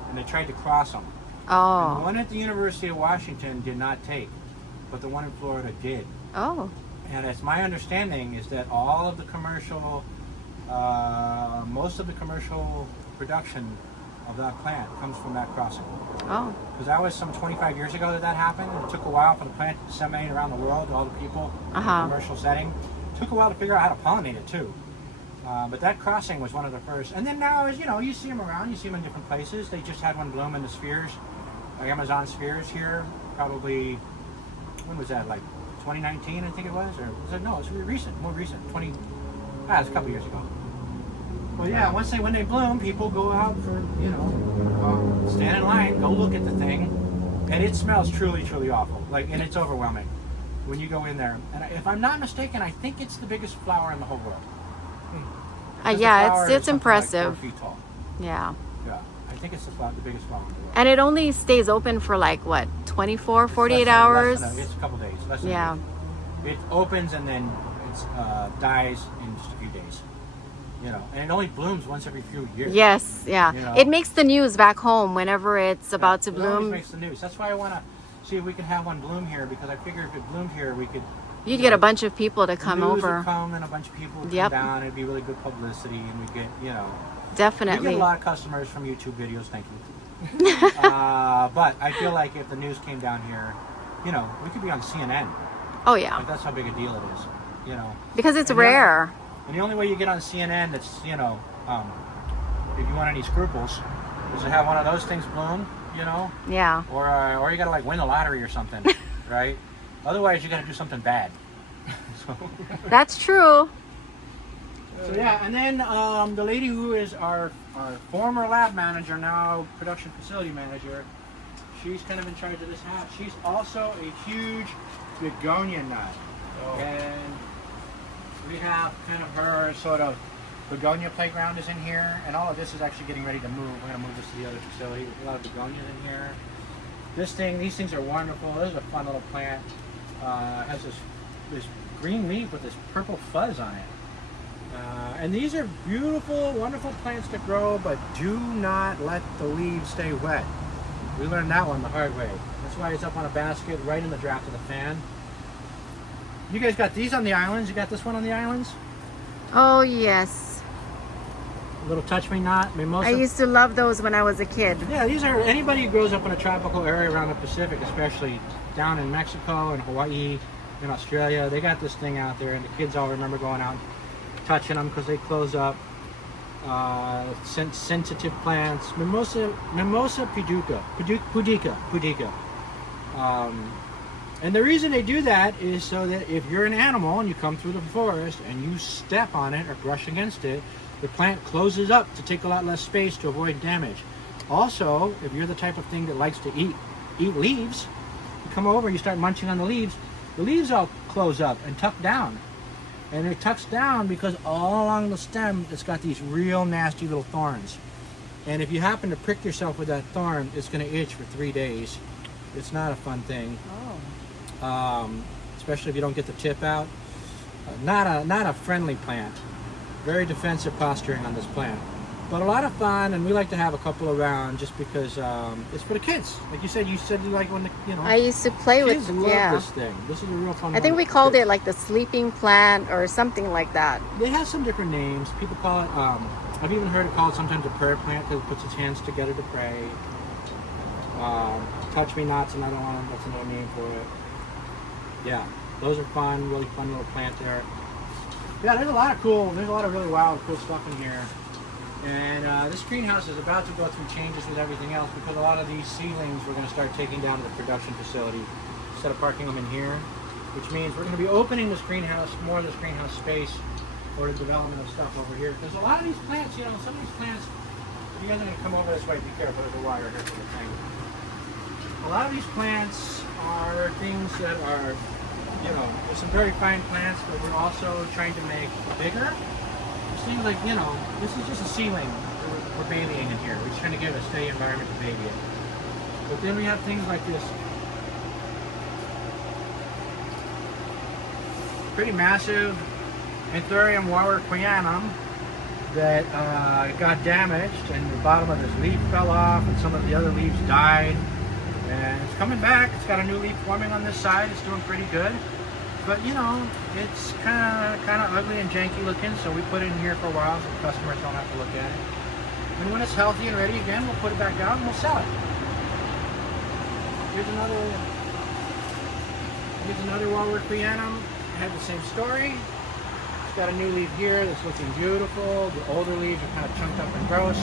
and they tried to cross them. And the Oh. one at the University of Washington did not take, but the one in Florida did. Oh. And it's my understanding is that all of the commercial, most of the commercial production of that plant comes from that crossing. Oh. Because that was some 25 years ago that happened, and it took a while for the plant to disseminate around the world to all the people in a commercial setting. It took a while to figure out how to pollinate it too. But that crossing was one of the first. And then now, as you know, you see them around, you see them in different places. They just had one bloom in the spheres, Amazon spheres here, probably, when was that, like 2019, I think it was? Or was it, no, it's more recent, it's a couple years ago. Well, yeah, when they bloom, people go out for, stand in line, go look at the thing, and it smells truly, truly awful. And it's overwhelming when you go in there. And if I'm not mistaken, I think it's the biggest flower in the whole world. Yeah, it's impressive. Like 4 feet tall. Yeah. Yeah, I think it's the biggest flower in the world. And it only stays open for like what, 24, 48 It's hours? It's a couple days. Less than a Yeah. week. It opens and then it dies in just a few days. And it only blooms once every few years. Yes, yeah. It makes the news back home whenever it's about to It always bloom. makes the news. That's why I want to see if we can have one bloom here, because I figure if it bloomed here, we could. You'd get a bunch of people to come news over. Would come and a bunch of people would come down. It'd be really good publicity, and we get, Definitely. We get a lot of customers from YouTube videos. Thank you. But I feel like if the news came down here, we could be on CNN. Oh yeah. Like that's how big a deal it is. Because it's And rare. And the only way you get on CNN that's, if you want any scruples, is to have one of those things bloom, Yeah. or you gotta win the lottery or something, right? Otherwise, you gotta do something bad. That's true. So yeah, and then the lady who is our former lab manager, now production facility manager, she's kind of in charge of this house. She's also a huge begonia nut, and we have kind of her sort of begonia playground is in here, and all of this is actually getting ready to move. We're going to move this to the other facility. There's a lot of begonias in here. These things are wonderful. This is a fun little plant. Has this green leaf with this purple fuzz on it. And these are beautiful, wonderful plants to grow, but do not let the leaves stay wet. We learned that one the hard way. That's why it's up on a basket right in the draft of the fan. You guys got these on the islands? You got this one on the islands? Oh yes. A little touch me not, mimosa. I used to love those when I was a kid. Yeah, these are, anybody who grows up in a tropical area around the Pacific, especially down in Mexico and Hawaii and Australia, they got this thing out there, and the kids all remember going out and touching them because they close up. Sensitive plants, mimosa pudica. And the reason they do that is so that if you're an animal and you come through the forest and you step on it or brush against it, the plant closes up to take a lot less space to avoid damage. Also, if you're the type of thing that likes to eat leaves, you come over, you start munching on the leaves all close up and tuck down. And it tucks down because all along the stem, it's got these real nasty little thorns. And if you happen to prick yourself with that thorn, it's going to itch for 3 days. It's not a fun thing. Especially if you don't get the tip out. Not a friendly plant. Very defensive posturing on this plant. But a lot of fun, and we like to have a couple around just because it's for the kids. Like you said you like when I used to play with kids love this thing. This is a real fun one. I think we called it like the sleeping plant or something like that. They have some different names. People call it, I've even heard it called sometimes a prayer plant because it puts its hands together to pray. Touch me not's another one. That's another name for it. Yeah, those are fun, really fun little plant there. Yeah, there's a lot of really wild, cool stuff in here. And this greenhouse is about to go through changes with everything else because a lot of these seedlings we're going to start taking down to the production facility instead of parking them in here, which means we're going to be opening this greenhouse, more of this greenhouse space for the development of stuff over here. Because a lot of these plants, some of these plants, you guys are going to come over this way, be careful, there's a wire here for the thing. A lot of these plants are things that are, there's some very fine plants that we're also trying to make bigger. It seems like, this is just a ceiling we're babying in here. We're just trying to give it a steady environment to baby it. But then we have things like this pretty massive Anthurium warwickwianum that got damaged, and the bottom of this leaf fell off and some of the other leaves died. And it's coming back. It's got a new leaf forming on this side. It's doing pretty good. But it's kind of ugly and janky looking, so we put it in here for a while so the customers don't have to look at it. And when it's healthy and ready again, we'll put it back out and we'll sell it. Here's another warwickwianum. It had the same story. It's got a new leaf here that's looking beautiful. The older leaves are kind of chunked up and gross.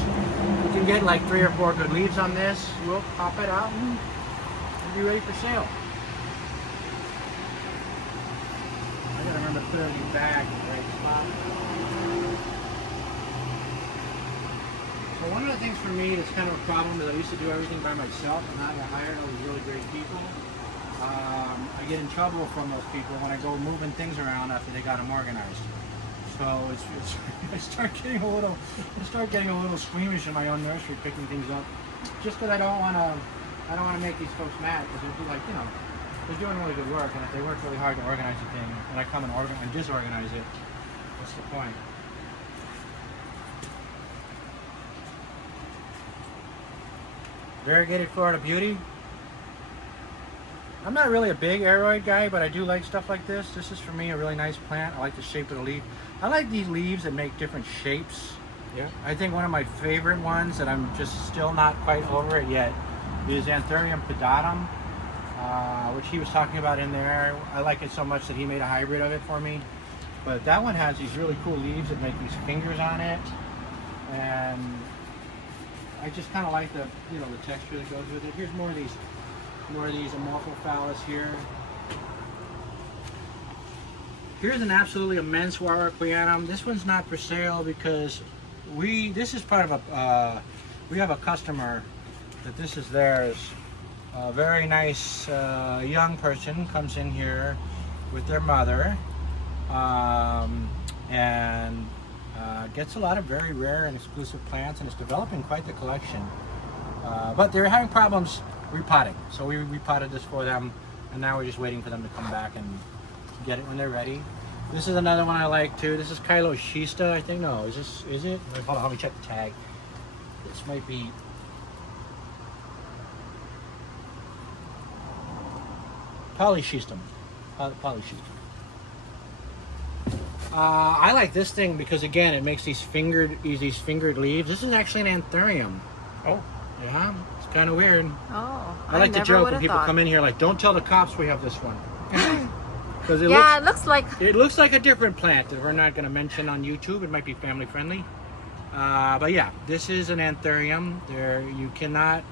We can get like 3 or 4 good leaves on this. We'll pop it out and we'll be ready for sale. I gotta remember to put everything back in the right spot. So one of the things for me that's kind of a problem is I used to do everything by myself, and now I hired all these really great people. I get in trouble from those people when I go moving things around after they got them organized. So I start getting a little squeamish in my own nursery picking things up, just because I don't want to make these folks mad, because they'd be like, they're doing really good work, and if they work really hard to organize the thing, and I come and disorganize it, what's the point? Variegated Florida Beauty. I'm not really a big aroid guy, but I do like stuff like this. This is for me a really nice plant. I like the shape of the leaf. I like these leaves that make different shapes. Yeah. I think one of my favorite ones that I'm just still not quite over it yet is Anthurium pedatum, which he was talking about in there. I like it so much that he made a hybrid of it for me. But that one has these really cool leaves that make these fingers on it. And I just kind of like the texture that goes with it. Here's more of these Amorphophallus here. Here's an absolutely immense warwickwianum. This one's not for sale because this is part of we have a customer that this is theirs. A very nice young person comes in here with their mother and gets a lot of very rare and exclusive plants, and is developing quite the collection. But they're having problems repotting, so we repotted this for them, and now we're just waiting for them to come back and get it when they're ready. This is another one I like too. This is Kyloschista, I think. No, is it? Hold on, let me check the tag. This might be Polyschistum. Polyschistum. I like this thing because again, it makes these fingered leaves. This is actually an Anthurium. Oh. Yeah, it's kind of weird. Oh, I like to joke when people come in here like, don't tell the cops we have this one. Because it looks like a different plant that we're not going to mention on YouTube. It might be family friendly. But yeah, this is an Anthurium. You cannot,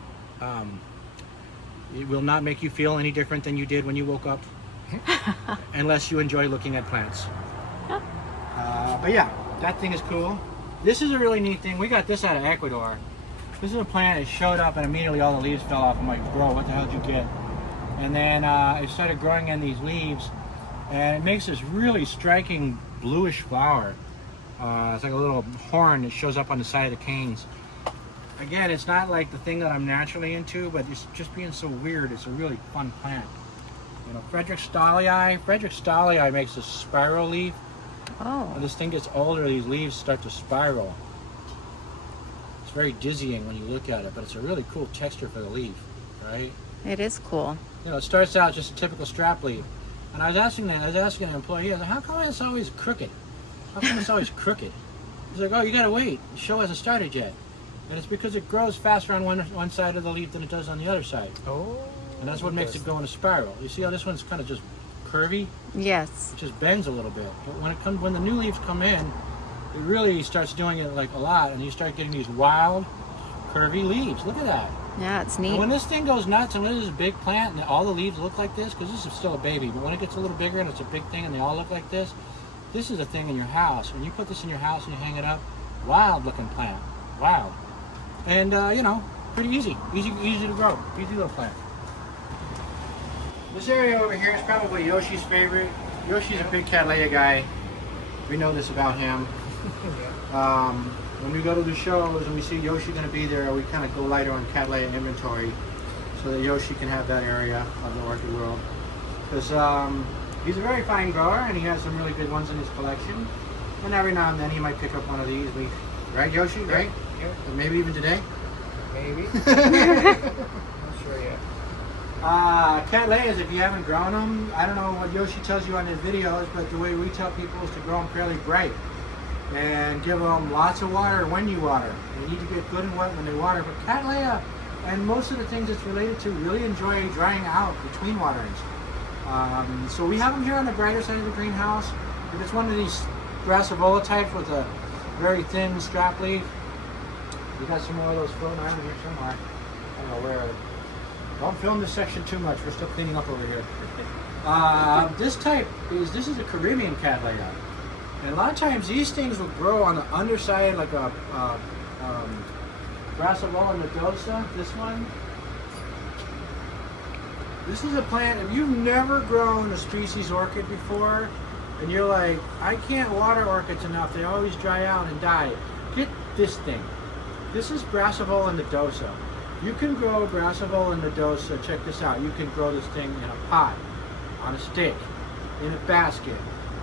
it will not make you feel any different than you did when you woke up. Unless you enjoy looking at plants. But yeah, that thing is cool. This is a really neat thing. We got this out of Ecuador. This is a plant that showed up and immediately all the leaves fell off. I'm like, bro, what the hell did you get? And then it started growing in these leaves, and it makes this really striking bluish flower. It's like a little horn that shows up on the side of the canes. Again, it's not like the thing that I'm naturally into, but it's just being so weird. It's a really fun plant. You know, Frederick Stolii makes a spiral leaf. Oh. When this thing gets older, these leaves start to spiral. It's very dizzying when you look at it, but it's a really cool texture for the leaf, right? It is cool. You know, it starts out just a typical strap leaf. And I was asking an employee, I was like, how come it's always crooked? How come it's always crooked? He's like, oh, you gotta wait. The show hasn't started yet. And it's because it grows faster on one side of the leaf than it does on the other side. Oh. And that's what makes it go in a spiral. You see how this one's kind of just curvy? Yes. It just bends a little bit. But when the new leaves come in, it really starts doing it like a lot, and you start getting these wild, curvy leaves. Look at that. Yeah, it's And neat. when this thing goes nuts and when it is a big plant and all the leaves look like this, because this is still a baby, but when it gets a little bigger and it's a big thing and they all look like this is a thing in your house. When you put this in your house and you hang it up, wild looking plant. Wild. And, you know, pretty easy. Easy to grow. Easy little plant. This area over here is probably Yoshi's favorite. Yoshi's a big Cattleya guy. We know this about him. When we go to the shows and we see Yoshi going to be there, we kind of go lighter on Cattleya inventory so that Yoshi can have that area of the orchid world. Because he's a very fine grower and he has some really good ones in his collection. And every now and then he might pick up one of these. Right, Yoshi? Right? Yeah. And maybe even today? Maybe. Not sure yet. Cattleyas, if you haven't grown them, I don't know what Yoshi tells you on his videos, but the way we tell people is to grow them fairly bright and give them lots of water when you water. They need to get good and wet when they water. But Cattleya and most of the things it's related to really enjoy drying out between waterings. So we have them here on the brighter side of the greenhouse. If it's one of these Brassavola types with a very thin strap leaf, we got some more of those floating around here somewhere. I don't know where. Don't film this section too much. We're still cleaning up over here. This is a Caribbean Cattleya. And a lot of times these things will grow on the underside like a Brassavola nodosa. This one. This is a plant, if you've never grown a species orchid before, and you're like, I can't water orchids enough, they always dry out and die. Get this thing. This is Brassavola nodosa. You can grow Brassavola nodosa, check this out, you can grow this thing in a pot, on a stick, in a basket,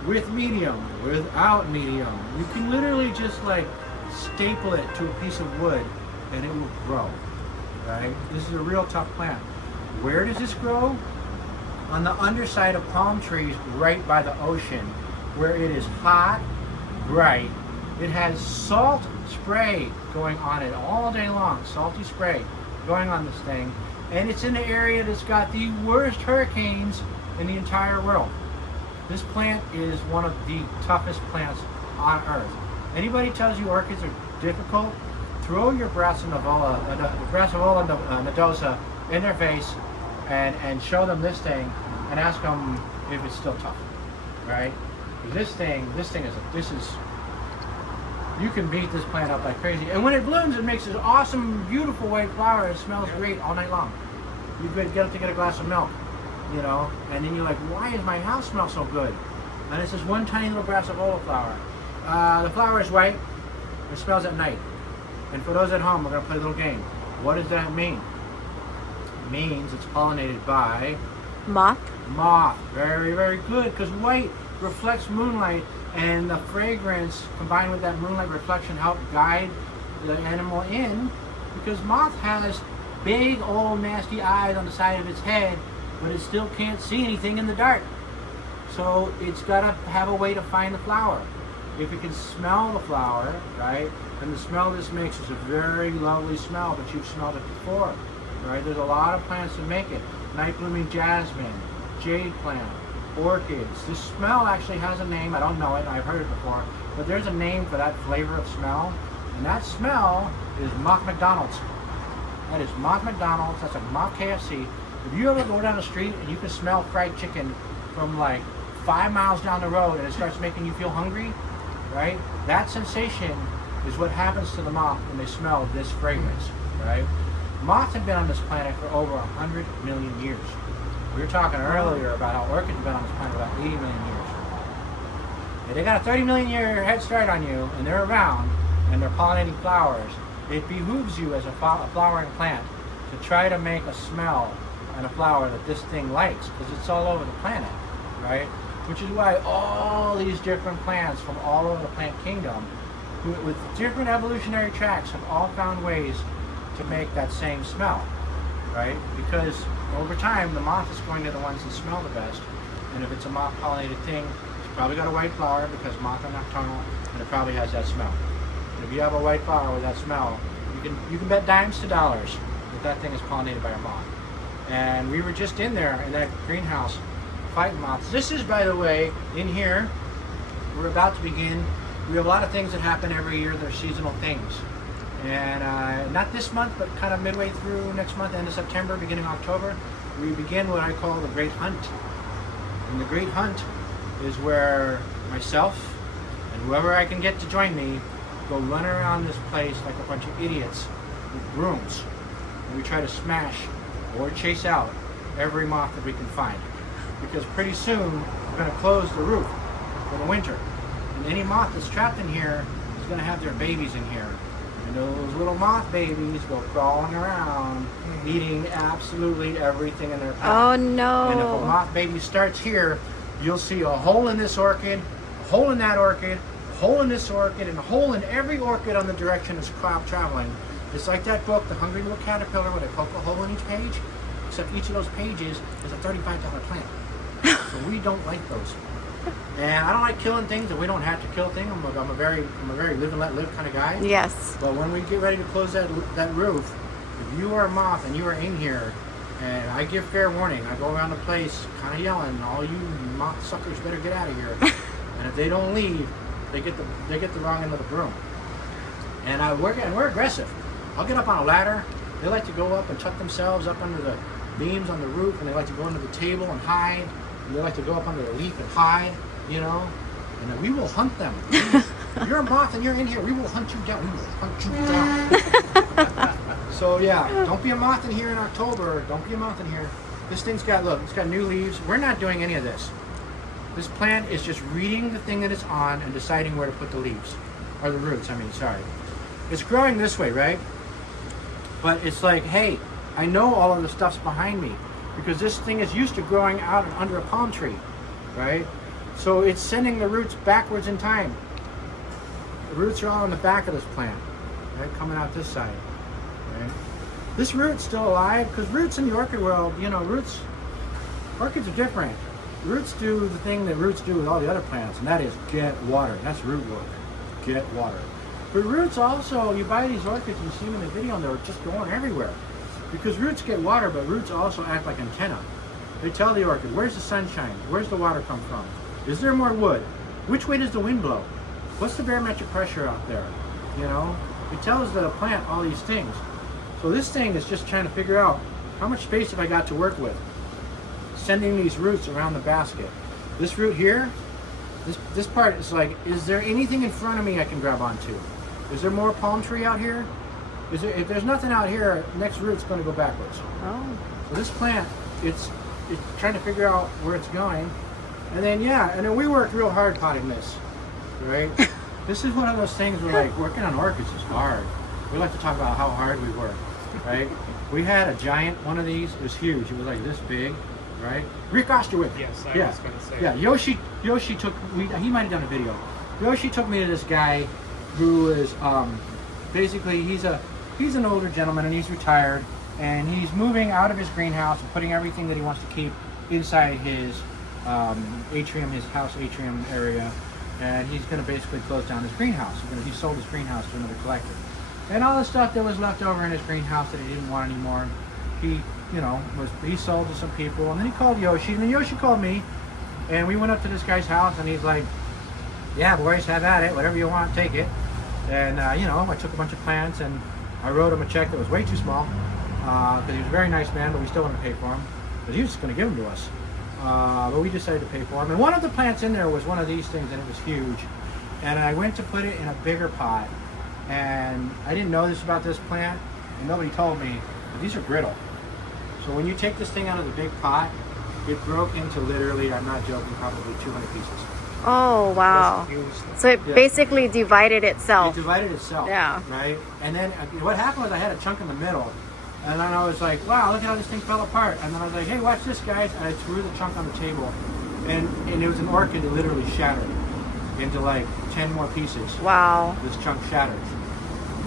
with medium, without medium. You can literally just like staple it to a piece of wood and it will grow, right? This is a real tough plant. Where does this grow? On the underside of palm trees right by the ocean, where it is hot, bright. It has salt spray going on it all day long, salty spray going on this thing. And it's in the area that's got the worst hurricanes in the entire world. This plant is one of the toughest plants on earth. Anybody tells you orchids are difficult, throw your Brassavola nodosa in their face and show them this thing and ask them if it's still tough, right? This thing is, you can beat this plant up like crazy. And when it blooms, it makes this awesome, beautiful white flower. It smells great all night long. You get up to get a glass of milk, you know, and then you're like, why does my house smell so good? And it's this one tiny little Brassavola flower. The flower is white. It smells at night. And for those at home, we're going to play a little game. What does that mean? It means it's pollinated by Moth. moth. Very, very good, because white reflects moonlight, and the fragrance combined with that moonlight reflection help guide the animal in, because moth has big old nasty eyes on the side of its head, but it still can't see anything in the dark. So it's got to have a way to find the flower. If it can smell the flower, right, and the smell this makes is a very lovely smell, but you've smelled it before, right? There's a lot of plants that make it. Night blooming jasmine, jade plant, orchids. This smell actually has a name. I don't know it. I've heard it before, but there's a name for that flavor of smell, and that smell is Moth McDonald's. That is Moth McDonald's. That's a Moth KFC. If you ever go down the street and you can smell fried chicken from like 5 miles down the road and it starts making you feel hungry, right? That sensation is what happens to the moth when they smell this fragrance, right? Moths have been on this planet for over 100 million years. We were talking earlier about how orchids have been on this planet for about 80 million years. If they got a 30 million year head start on you, and they're around, and they're pollinating flowers, it behooves you as a flowering plant to try to make a smell and a flower that this thing likes, because it's all over the planet, right? Which is why all these different plants from all over the plant kingdom, with different evolutionary tracks, have all found ways to make that same smell, right? Because over time, the moth is going to the ones that smell the best, and if it's a moth-pollinated thing, it's probably got a white flower because moths are nocturnal, and it probably has that smell. And if you have a white flower with that smell, you can bet dimes to dollars that thing is pollinated by a moth. And we were just in there in that greenhouse fighting moths. This is, by the way, in here, we're about to begin. We have a lot of things that happen every year. They're seasonal things. And not this month, but kind of midway through next month, end of September, beginning of October, we begin what I call the Great Hunt. And the Great Hunt is where myself and whoever I can get to join me go run around this place like a bunch of idiots with brooms. And we try to smash or chase out every moth that we can find. Because pretty soon, we're going to close the roof for the winter. And any moth that's trapped in here is going to have their babies in here. And those little moth babies go crawling around, eating absolutely everything in their path. Oh no. And if a moth baby starts here, you'll see a hole in this orchid, a hole in that orchid, a hole in this orchid, and a hole in every orchid on the direction it's traveling. It's like that book, The Hungry Little Caterpillar, where they poke a hole in each page, except each of those pages is a $35 plant. So we don't like those. And I don't like killing things, and we don't have to kill things. I'm a very live and let live kind of guy. Yes. But when we get ready to close that roof, if you are a moth and you are in here, and I give fair warning, I go around the place kind of yelling, all you moth suckers better get out of here. And if they don't leave, they get the wrong end of the broom. And we're aggressive. I'll get up on a ladder. They like to go up and tuck themselves up under the beams on the roof, and they like to go under the table and hide. And they like to go up under the leaf and hide, you know. And then we will hunt them. If you're a moth and you're in here, we will hunt you down. We will hunt you down. So yeah, don't be a moth in here in October. Don't be a moth in here. This thing's got, look, it's got new leaves. We're not doing any of this. This plant is just reading the thing that it's on and deciding where to put the leaves. Or the roots, I mean, sorry. It's growing this way, right? But it's like, hey, I know all of the stuff's behind me because this thing is used to growing out under a palm tree, right? So it's sending the roots backwards in time. The roots are all on the back of this plant, right? Coming out this side, right? This root's still alive because roots in the orchid world, you know, orchids are different. Roots do the thing that roots do with all the other plants, and that is get water. That's root work. Get water. But roots also, you buy these orchids and you see them in the video and they're just going everywhere. Because roots get water, but roots also act like antenna. They tell the orchid, where's the sunshine? Where's the water come from? Is there more wood? Which way does the wind blow? What's the barometric pressure out there? You know, it tells the plant all these things. So this thing is just trying to figure out how much space have I got to work with. Sending these roots around the basket. This root here, this part is like, is there anything in front of me I can grab onto? Is there more palm tree out here? If there's nothing out here, next root's going to go backwards. Oh. So this plant, it's trying to figure out where it's going. And then, and then we worked real hard potting this, right? This is one of those things where, like, working on orchids is hard. We like to talk about how hard we work, right? We had a giant one of these. It was huge. It was like this big, right? Rick Osterwick. Yes, I was going to say. Yeah, Yoshi took, he might have done a video. Yoshi took me to this guy who is, basically, he's an older gentleman and he's retired, and he's moving out of his greenhouse and putting everything that he wants to keep inside his atrium, his house atrium area, and he's going to basically close down his greenhouse. He sold his greenhouse to another collector. And all the stuff that was left over in his greenhouse that he didn't want anymore, he sold to some people, and then he called Yoshi, and then Yoshi called me, and we went up to this guy's house, and he's like, yeah, boys, have at it, whatever you want, take it. And, I took a bunch of plants, and I wrote him a check that was way too small, because he was a very nice man, but we still wanted to pay for him, but he was just going to give them to us. But we decided to pay for him. And one of the plants in there was one of these things, and it was huge. And I went to put it in a bigger pot, and I didn't know this about this plant, and nobody told me, but these are brittle. So when you take this thing out of the big pot, it broke into literally, I'm not joking, probably 200 pieces. Oh, wow. That's huge. So it Yeah. basically divided itself. It divided itself. Yeah. Right? And then what happened was I had a chunk in the middle, and then I was like, wow, look at how this thing fell apart. And then I was like, hey, watch this, guys. And I threw the chunk on the table, and it was an orchid that literally shattered into like 10 more pieces. Wow. This chunk shattered.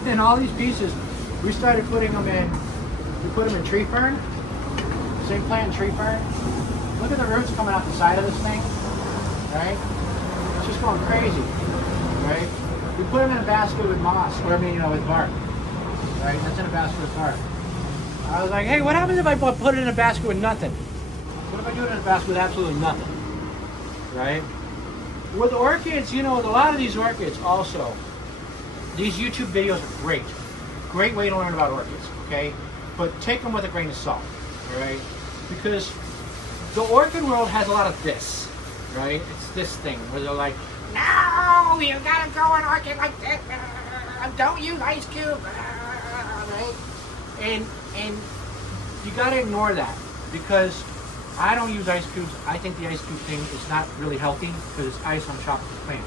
And all these pieces, we started putting them in, we put them in tree fern. Same plant, tree fern. Look at the roots coming out the side of this thing, right? It's just going crazy, right? We put them in a basket with moss, or I mean, with bark, right? That's in a basket with bark. I was like, hey, what happens if I put it in a basket with nothing? What if I do it in a basket with absolutely nothing, right? With orchids, with a lot of these orchids also, these YouTube videos are great. Great way to learn about orchids, okay? But take them with a grain of salt, all right? Because the orchid world has a lot of this, right? It's this thing where they're like, no, you gotta grow an orchid like this. Don't use ice cube, right? And you gotta ignore that, because I don't use ice cubes. I think the ice cube thing is not really healthy because it's ice on top of the plant.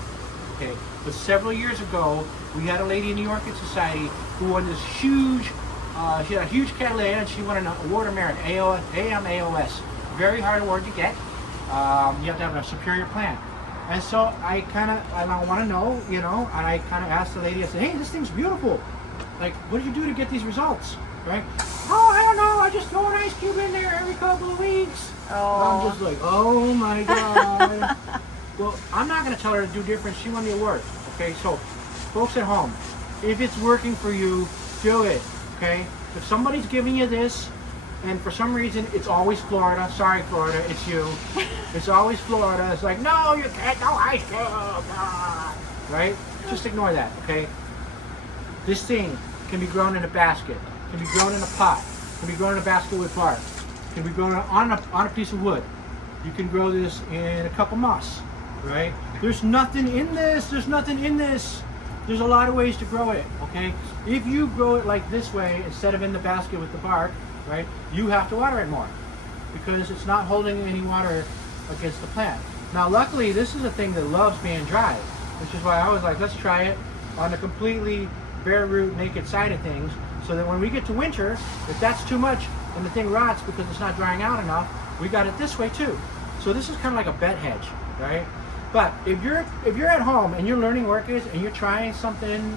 Okay, but several years ago, we had a lady in the Orchid Society who won this huge, she had a huge Catalina, and she won an award of merit, AMAOS. Very hard award to get. You have to have a superior plant. And so I want to know, and I kind of asked the lady, I said, hey, this thing's beautiful. Like, what did you do to get these results, right? Oh, I don't know, I just throw an ice cube in there every couple of weeks. Oh. I'm just like, oh my God. Well, I'm not going to tell her to do different. She won the award. Okay, so folks at home, if it's working for you, do it. Okay, if somebody's giving you this, and for some reason it's always Florida. Sorry, Florida, it's you. It's always Florida. It's like, no, you can't. No ice cube. Right? Just ignore that. Okay. This thing can be grown in a basket. Can be grown in a pot. Can be grown in a basket with bark. Can be grown on a piece of wood. You can grow this in a cup of moss. Right? There's nothing in this. There's nothing in this. There's a lot of ways to grow it, okay? If you grow it like this way, instead of in the basket with the bark, right, you have to water it more because it's not holding any water against the plant. Now, luckily, this is a thing that loves being dry, which is why I was like, let's try it on the completely bare root, naked side of things, so that when we get to winter, if that's too much and the thing rots because it's not drying out enough, we got it this way too. So this is kind of like a bed hedge, right? But if you're at home and you're learning orchids and you're trying something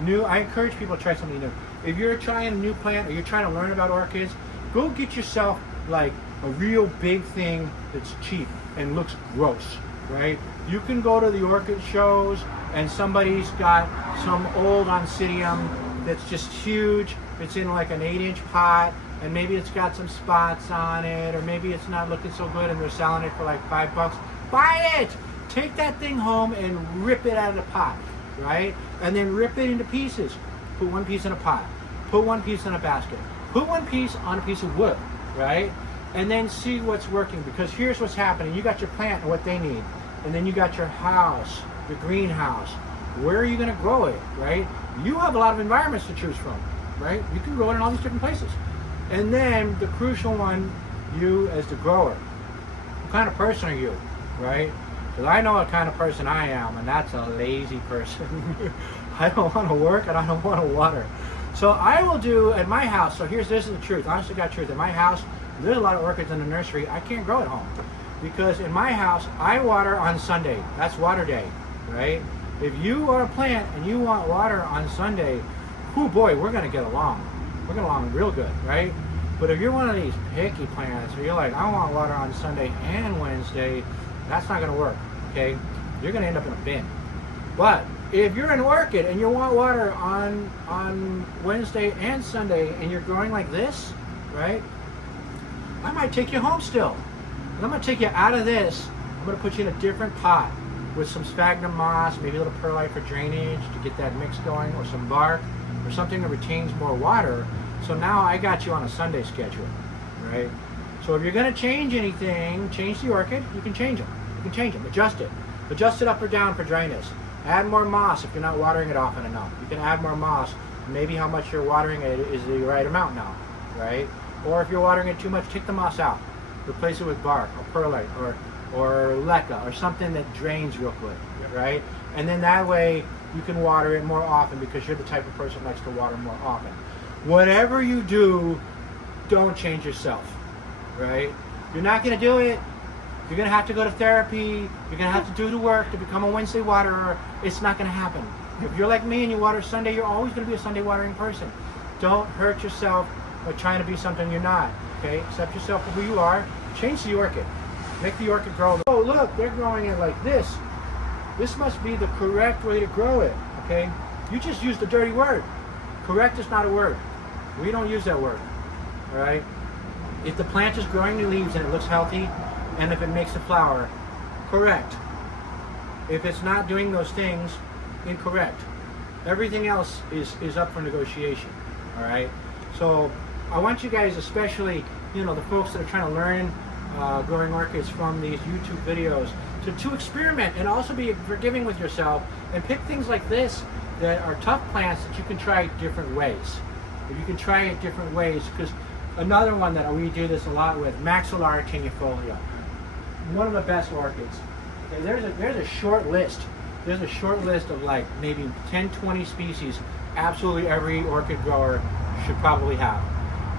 new, I encourage people to try something new. If you're trying a new plant or you're trying to learn about orchids, go get yourself like a real big thing that's cheap and looks gross, right? You can go to the orchid shows and somebody's got some old Oncidium that's just huge. It's in like an 8-inch pot, and maybe it's got some spots on it, or maybe it's not looking so good and they're selling it for like $5. Buy it! Take that thing home and rip it out of the pot, right? And then rip it into pieces. Put one piece in a pot. Put one piece in a basket. Put one piece on a piece of wood, right? And then see what's working, because here's what's happening. You got your plant and what they need. And then you got your house, your greenhouse. Where are you going to grow it, right? You have a lot of environments to choose from, right? You can grow it in all these different places. And then the crucial one, you as the grower. What kind of person are you? Right? Because I know what kind of person I am, and that's a lazy person. I don't want to work and I don't want to water. So I will do at my house, so this is the truth, honest to God truth. At my house, there's a lot of orchids in the nursery. I can't grow at home. Because in my house, I water on Sunday. That's water day, right? If you are a plant and you want water on Sunday, oh boy, we're going to get along. We're going to get along real good, right? But if you're one of these picky plants where you're like, I want water on Sunday and Wednesday, that's not going to work, okay? You're going to end up in a bin. But if you're an orchid and you want water on Wednesday and Sunday and you're growing like this, right? I might take you home still. And I'm going to take you out of this. I'm going to put you in a different pot with some sphagnum moss, maybe a little perlite for drainage to get that mix going, or some bark, or something that retains more water. So now I got you on a Sunday schedule, right? So if you're going to change anything, change the orchid, you can change them. You can change them, adjust it. Adjust it up or down for dryness. Add more moss if you're not watering it often enough. You can add more moss. Maybe how much you're watering it is the right amount now, right? Or if you're watering it too much, take the moss out. Replace it with bark or perlite or leca or something that drains real quick, right? And then that way you can water it more often because you're the type of person that likes to water more often. Whatever you do, don't change yourself, right? You're not going to do it. You're going to have to go to therapy. You're going to have to do the work to become a Wednesday waterer. It's not going to happen. If you're like me and you water Sunday, you're always going to be a Sunday watering person. Don't hurt yourself by trying to be something you're not, okay? Accept yourself for who you are. Change the orchid. Make the orchid grow. Oh, look, they're growing it like this. This must be the correct way to grow it, okay? You just used a dirty word. Correct is not a word. We don't use that word, all right? If the plant is growing new leaves and it looks healthy, and if it makes a flower, correct. If it's not doing those things, incorrect. Everything else is up for negotiation, all right? So I want you guys, especially, you know, the folks that are trying to learn growing orchids from these YouTube videos, to experiment and also be forgiving with yourself and pick things like this that are tough plants that you can try different ways. If you can try it different ways, because another one that we do this a lot with, Maxillar tenifolia, one of the best orchids. Okay, there's a short list. There's a short list of like maybe 10, 20 species absolutely every orchid grower should probably have.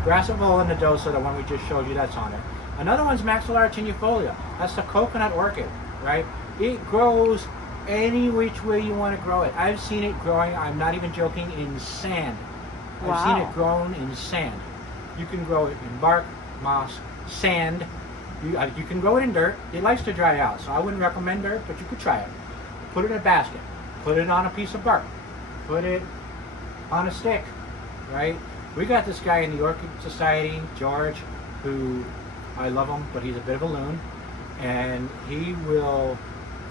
Brassavola nodosa, the one we just showed you, that's on it. Another one's Maxillar tenifolia. That's the coconut orchid, right? It grows any which way you want to grow it. I've seen it growing, I'm not even joking, in sand. Wow. I've seen it grown in sand. You can grow it in bark, moss, sand. You can grow it in dirt. It likes to dry out, so I wouldn't recommend dirt, but you could try it. Put it in a basket. Put it on a piece of bark. Put it on a stick, right? We got this guy in the Orchid Society, George, who, I love him, but he's a bit of a loon, and he will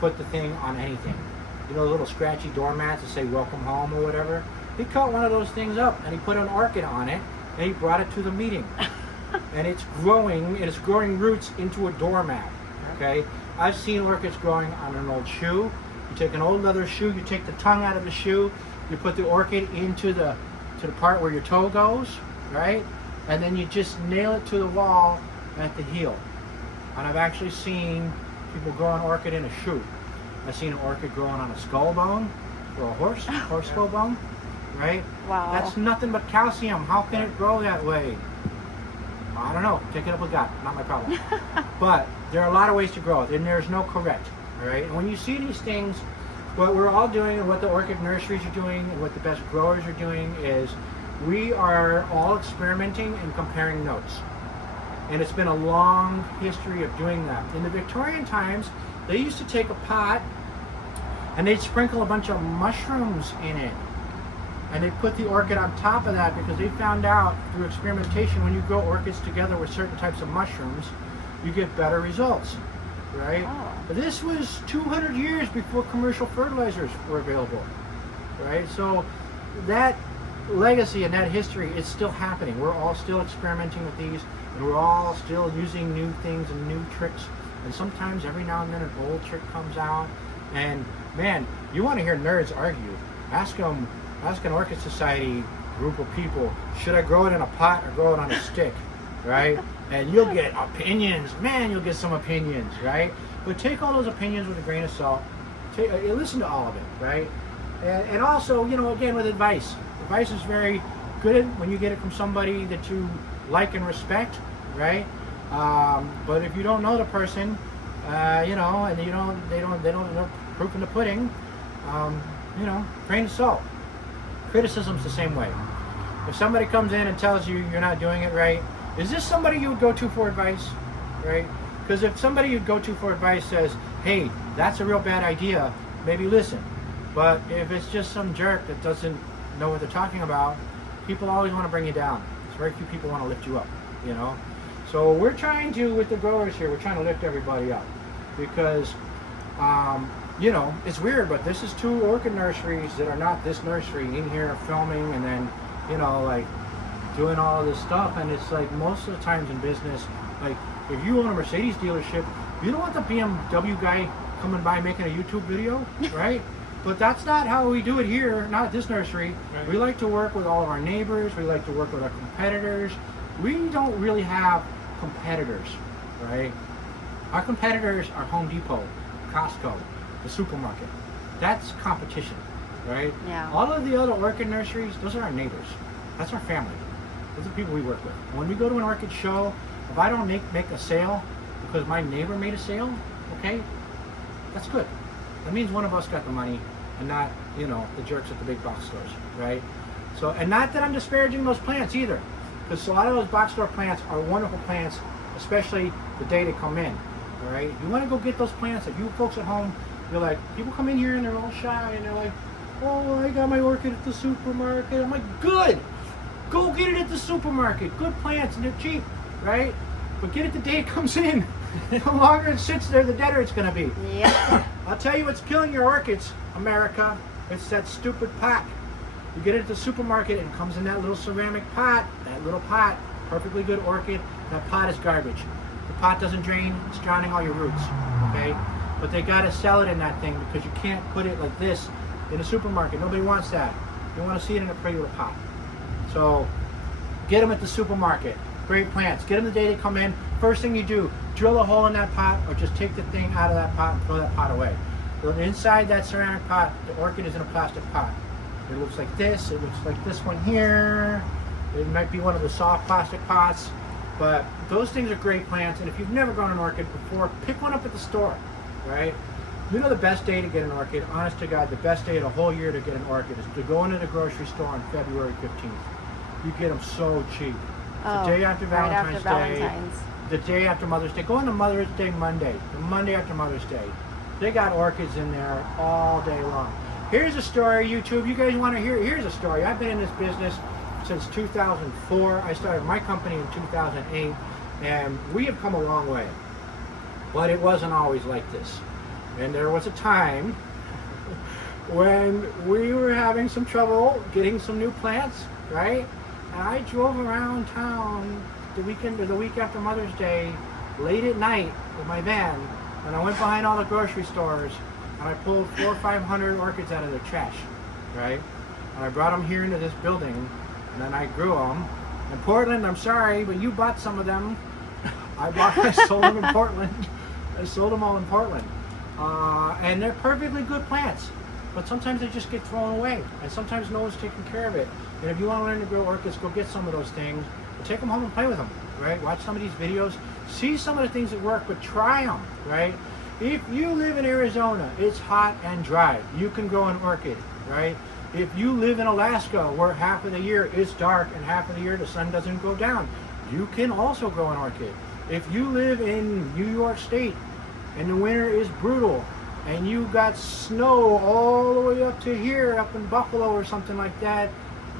put the thing on anything. You know, the little scratchy doormats that say welcome home or whatever? He cut one of those things up and he put an orchid on it and he brought it to the meeting. And it's growing roots into a doormat, okay? I've seen orchids growing on an old shoe. You take an old leather shoe, you take the tongue out of the shoe, you put the orchid into the part where your toe goes, right? And then you just nail it to the wall at the heel. And I've actually seen people grow an orchid in a shoe. I've seen an orchid growing on a skull bone for a horse skull bone, right? Wow. That's nothing but calcium. How can it grow that way? I don't know. Take it up with God. Not my problem. But there are a lot of ways to grow it, and there's no correct, all right? And when you see these things, what we're all doing and what the orchid nurseries are doing and what the best growers are doing is we are all experimenting and comparing notes. And it's been a long history of doing that. In the Victorian times, they used to take a pot and they'd sprinkle a bunch of mushrooms in it. And they put the orchid on top of that because they found out through experimentation when you grow orchids together with certain types of mushrooms, you get better results, right? Oh. But this was 200 years before commercial fertilizers were available, right? So that legacy and that history is still happening. We're all still experimenting with these, and we're all still using new things and new tricks. And sometimes every now and then an old trick comes out, and man, you want to hear nerds argue. Ask an Orchid Society group of people, should I grow it in a pot or grow it on a stick, right? And you'll get opinions. Man, you'll get some opinions, right? But take all those opinions with a grain of salt. Listen to all of it, right? And also, you know, again, with advice. Advice is very good when you get it from somebody that you like and respect, right? But if you don't know the person, you know, and they don't know proof in the pudding, you know, grain of salt. Criticism's the same way. If somebody comes in and tells you you're not doing it right, is this somebody you would go to for advice, right? Because if somebody you'd go to for advice says, hey, that's a real bad idea, maybe listen. But if it's just some jerk that doesn't know what they're talking about, people always want to bring you down. It's very few people want to lift you up, you know? So we're trying to, with the growers here, we're trying to lift everybody up. Because, you know, it's weird, but this is 2 orchid nurseries that are not this nursery in here filming and then, you know, like doing all of this stuff. And it's like most of the times in business, like if you own a Mercedes dealership, you don't want the BMW guy coming by making a YouTube video, right? But that's not how we do it here, not at this nursery. Right. We like to work with all of our neighbors. We like to work with our competitors. We don't really have competitors, right? Our competitors are Home Depot, Costco, the supermarket. That's competition, right? Yeah. All of the other orchid nurseries, those are our neighbors. That's our family. Those are the people we work with. When we go to an orchid show, if I don't make a sale because my neighbor made a sale, okay, that's good. That means one of us got the money and not, you know, the jerks at the big box stores, right? So, and not that I'm disparaging those plants either, because a lot of those box store plants are wonderful plants, especially the day they come in, all right? You want to go get those plants, if you folks at home, you're like, people come in here and they're all shy and they're like, oh, I got my orchid at the supermarket. I'm like, good, go get it at the supermarket. Good plants and they're cheap, right? But get it the day it comes in. The longer it sits there, the deader it's gonna be. Yep. I'll tell you what's killing your orchids, America. It's that stupid pot. You get it at the supermarket and it comes in that little ceramic pot. That little pot, perfectly good orchid. That pot is garbage. The pot doesn't drain, it's drowning all your roots, okay? But they gotta sell it in that thing because you can't put it like this in a supermarket. Nobody wants that. You wanna see it in a pretty little pot. So, get them at the supermarket. Great plants. Get them the day they come in. First thing you do, drill a hole in that pot or just take the thing out of that pot and throw that pot away. So inside that ceramic pot, the orchid is in a plastic pot. It looks like this. It looks like this one here. It might be one of the soft plastic pots. But those things are great plants. And if you've never grown an orchid before, pick one up at the store, right? You know the best day to get an orchid, honest to God, the best day of the whole year to get an orchid is to go into the grocery store on February 15th. You get them so cheap. The day after Valentine's Day, the day after Mother's Day. Go on to Mother's Day Monday, the Monday after Mother's Day. They got orchids in there all day long. Here's a story, YouTube. You guys want to hear? Here's a story. I've been in this business since 2004. I started my company in 2008, and we have come a long way. But it wasn't always like this. And there was a time when we were having some trouble getting some new plants, right? And I drove around town the weekend or the week after Mother's Day, late at night with my van, and I went behind all the grocery stores and I pulled 400 or 500 orchids out of their trash, right? And I brought them here into this building, and then I grew them. In Portland, I'm sorry, but you bought some of them. I sold them in Portland. I sold them all in Portland. And they're perfectly good plants, but sometimes they just get thrown away, and sometimes no one's taking care of it. And if you want to learn to grow orchids, go get some of those things, and take them home and play with them, right? Watch some of these videos, see some of the things that work, but try them, right? If you live in Arizona, it's hot and dry. You can grow an orchid, right? If you live in Alaska, where half of the year it's dark and half of the year the sun doesn't go down, you can also grow an orchid. If you live in New York State and the winter is brutal, and you got snow all the way up to here, up in Buffalo or something like that,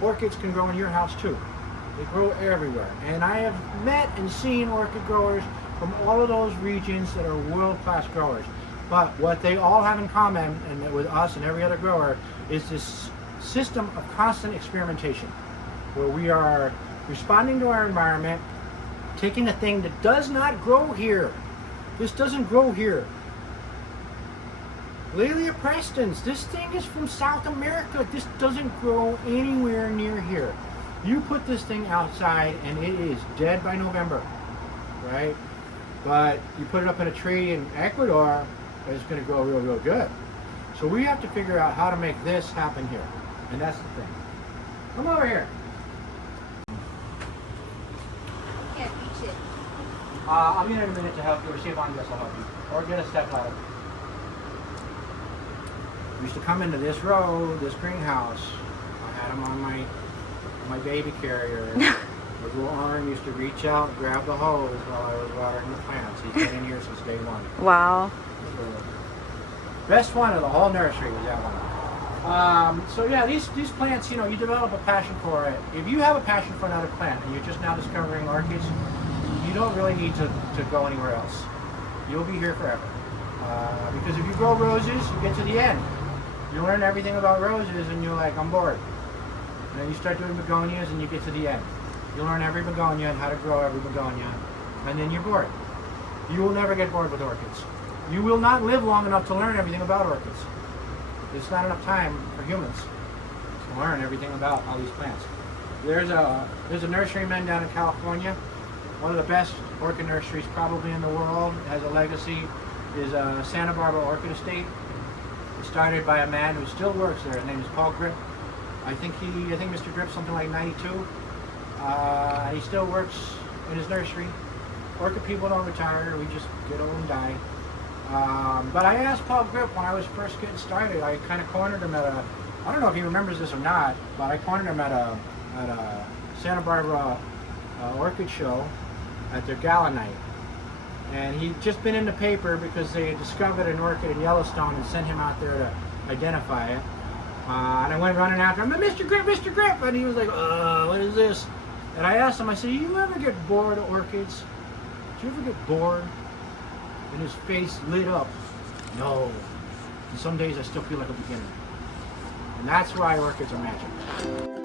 orchids can grow in your house too. They grow everywhere. And I have met and seen orchid growers from all of those regions that are world-class growers. But what they all have in common, and with us and every other grower, is this system of constant experimentation, where we are responding to our environment, taking a thing that does not grow here. This doesn't grow here. Laelia prestans, this thing is from South America. This doesn't grow anywhere near here. You put this thing outside and it is dead by November, right? But you put it up in a tree in Ecuador, it's going to grow real, real good. So we have to figure out how to make this happen here. And that's the thing. Come over here. Can't reach it. I'll be in a minute to help you, or see if Andres will help you. Or get a step ladder. We used to come into this row, this greenhouse. I had him on my baby carrier. His little arm used to reach out and grab the hose while I was watering the plants. He's been in here since day one. Wow. Best one of the whole nursery was that one. So yeah, these plants, you know, you develop a passion for it. If you have a passion for another plant and you're just now discovering orchids, you don't really need to go anywhere else. You'll be here forever. Because if you grow roses, you get to the end. You learn everything about roses and you're like, I'm bored. And then you start doing begonias and you get to the end. You learn every begonia and how to grow every begonia, and then you're bored. You will never get bored with orchids. You will not live long enough to learn everything about orchids. there's not enough time for humans to learn everything about all these plants. There's a nurseryman down in California, one of the best orchid nurseries probably in the world, has a legacy, is Santa Barbara Orchid Estate. It started by a man who still works there. His name is Paul Grip. I think Mr. Grip's something like 92. And he still works in his nursery. Orchid people don't retire, we just get old and die. But I asked Paul Grip when I was first getting started, I kind of cornered him at I don't know if he remembers this or not, but I cornered him at a Santa Barbara orchid show at their gala night. And he'd just been in the paper because they had discovered an orchid in Yellowstone and sent him out there to identify it. And I went running after him, Mr. Grip, Mr. Grip! And he was like, what is this? And I asked him, I said, you ever get bored of orchids? Do you ever get bored? And his face lit up. No. And some days I still feel like a beginner. And that's why orchids are magic.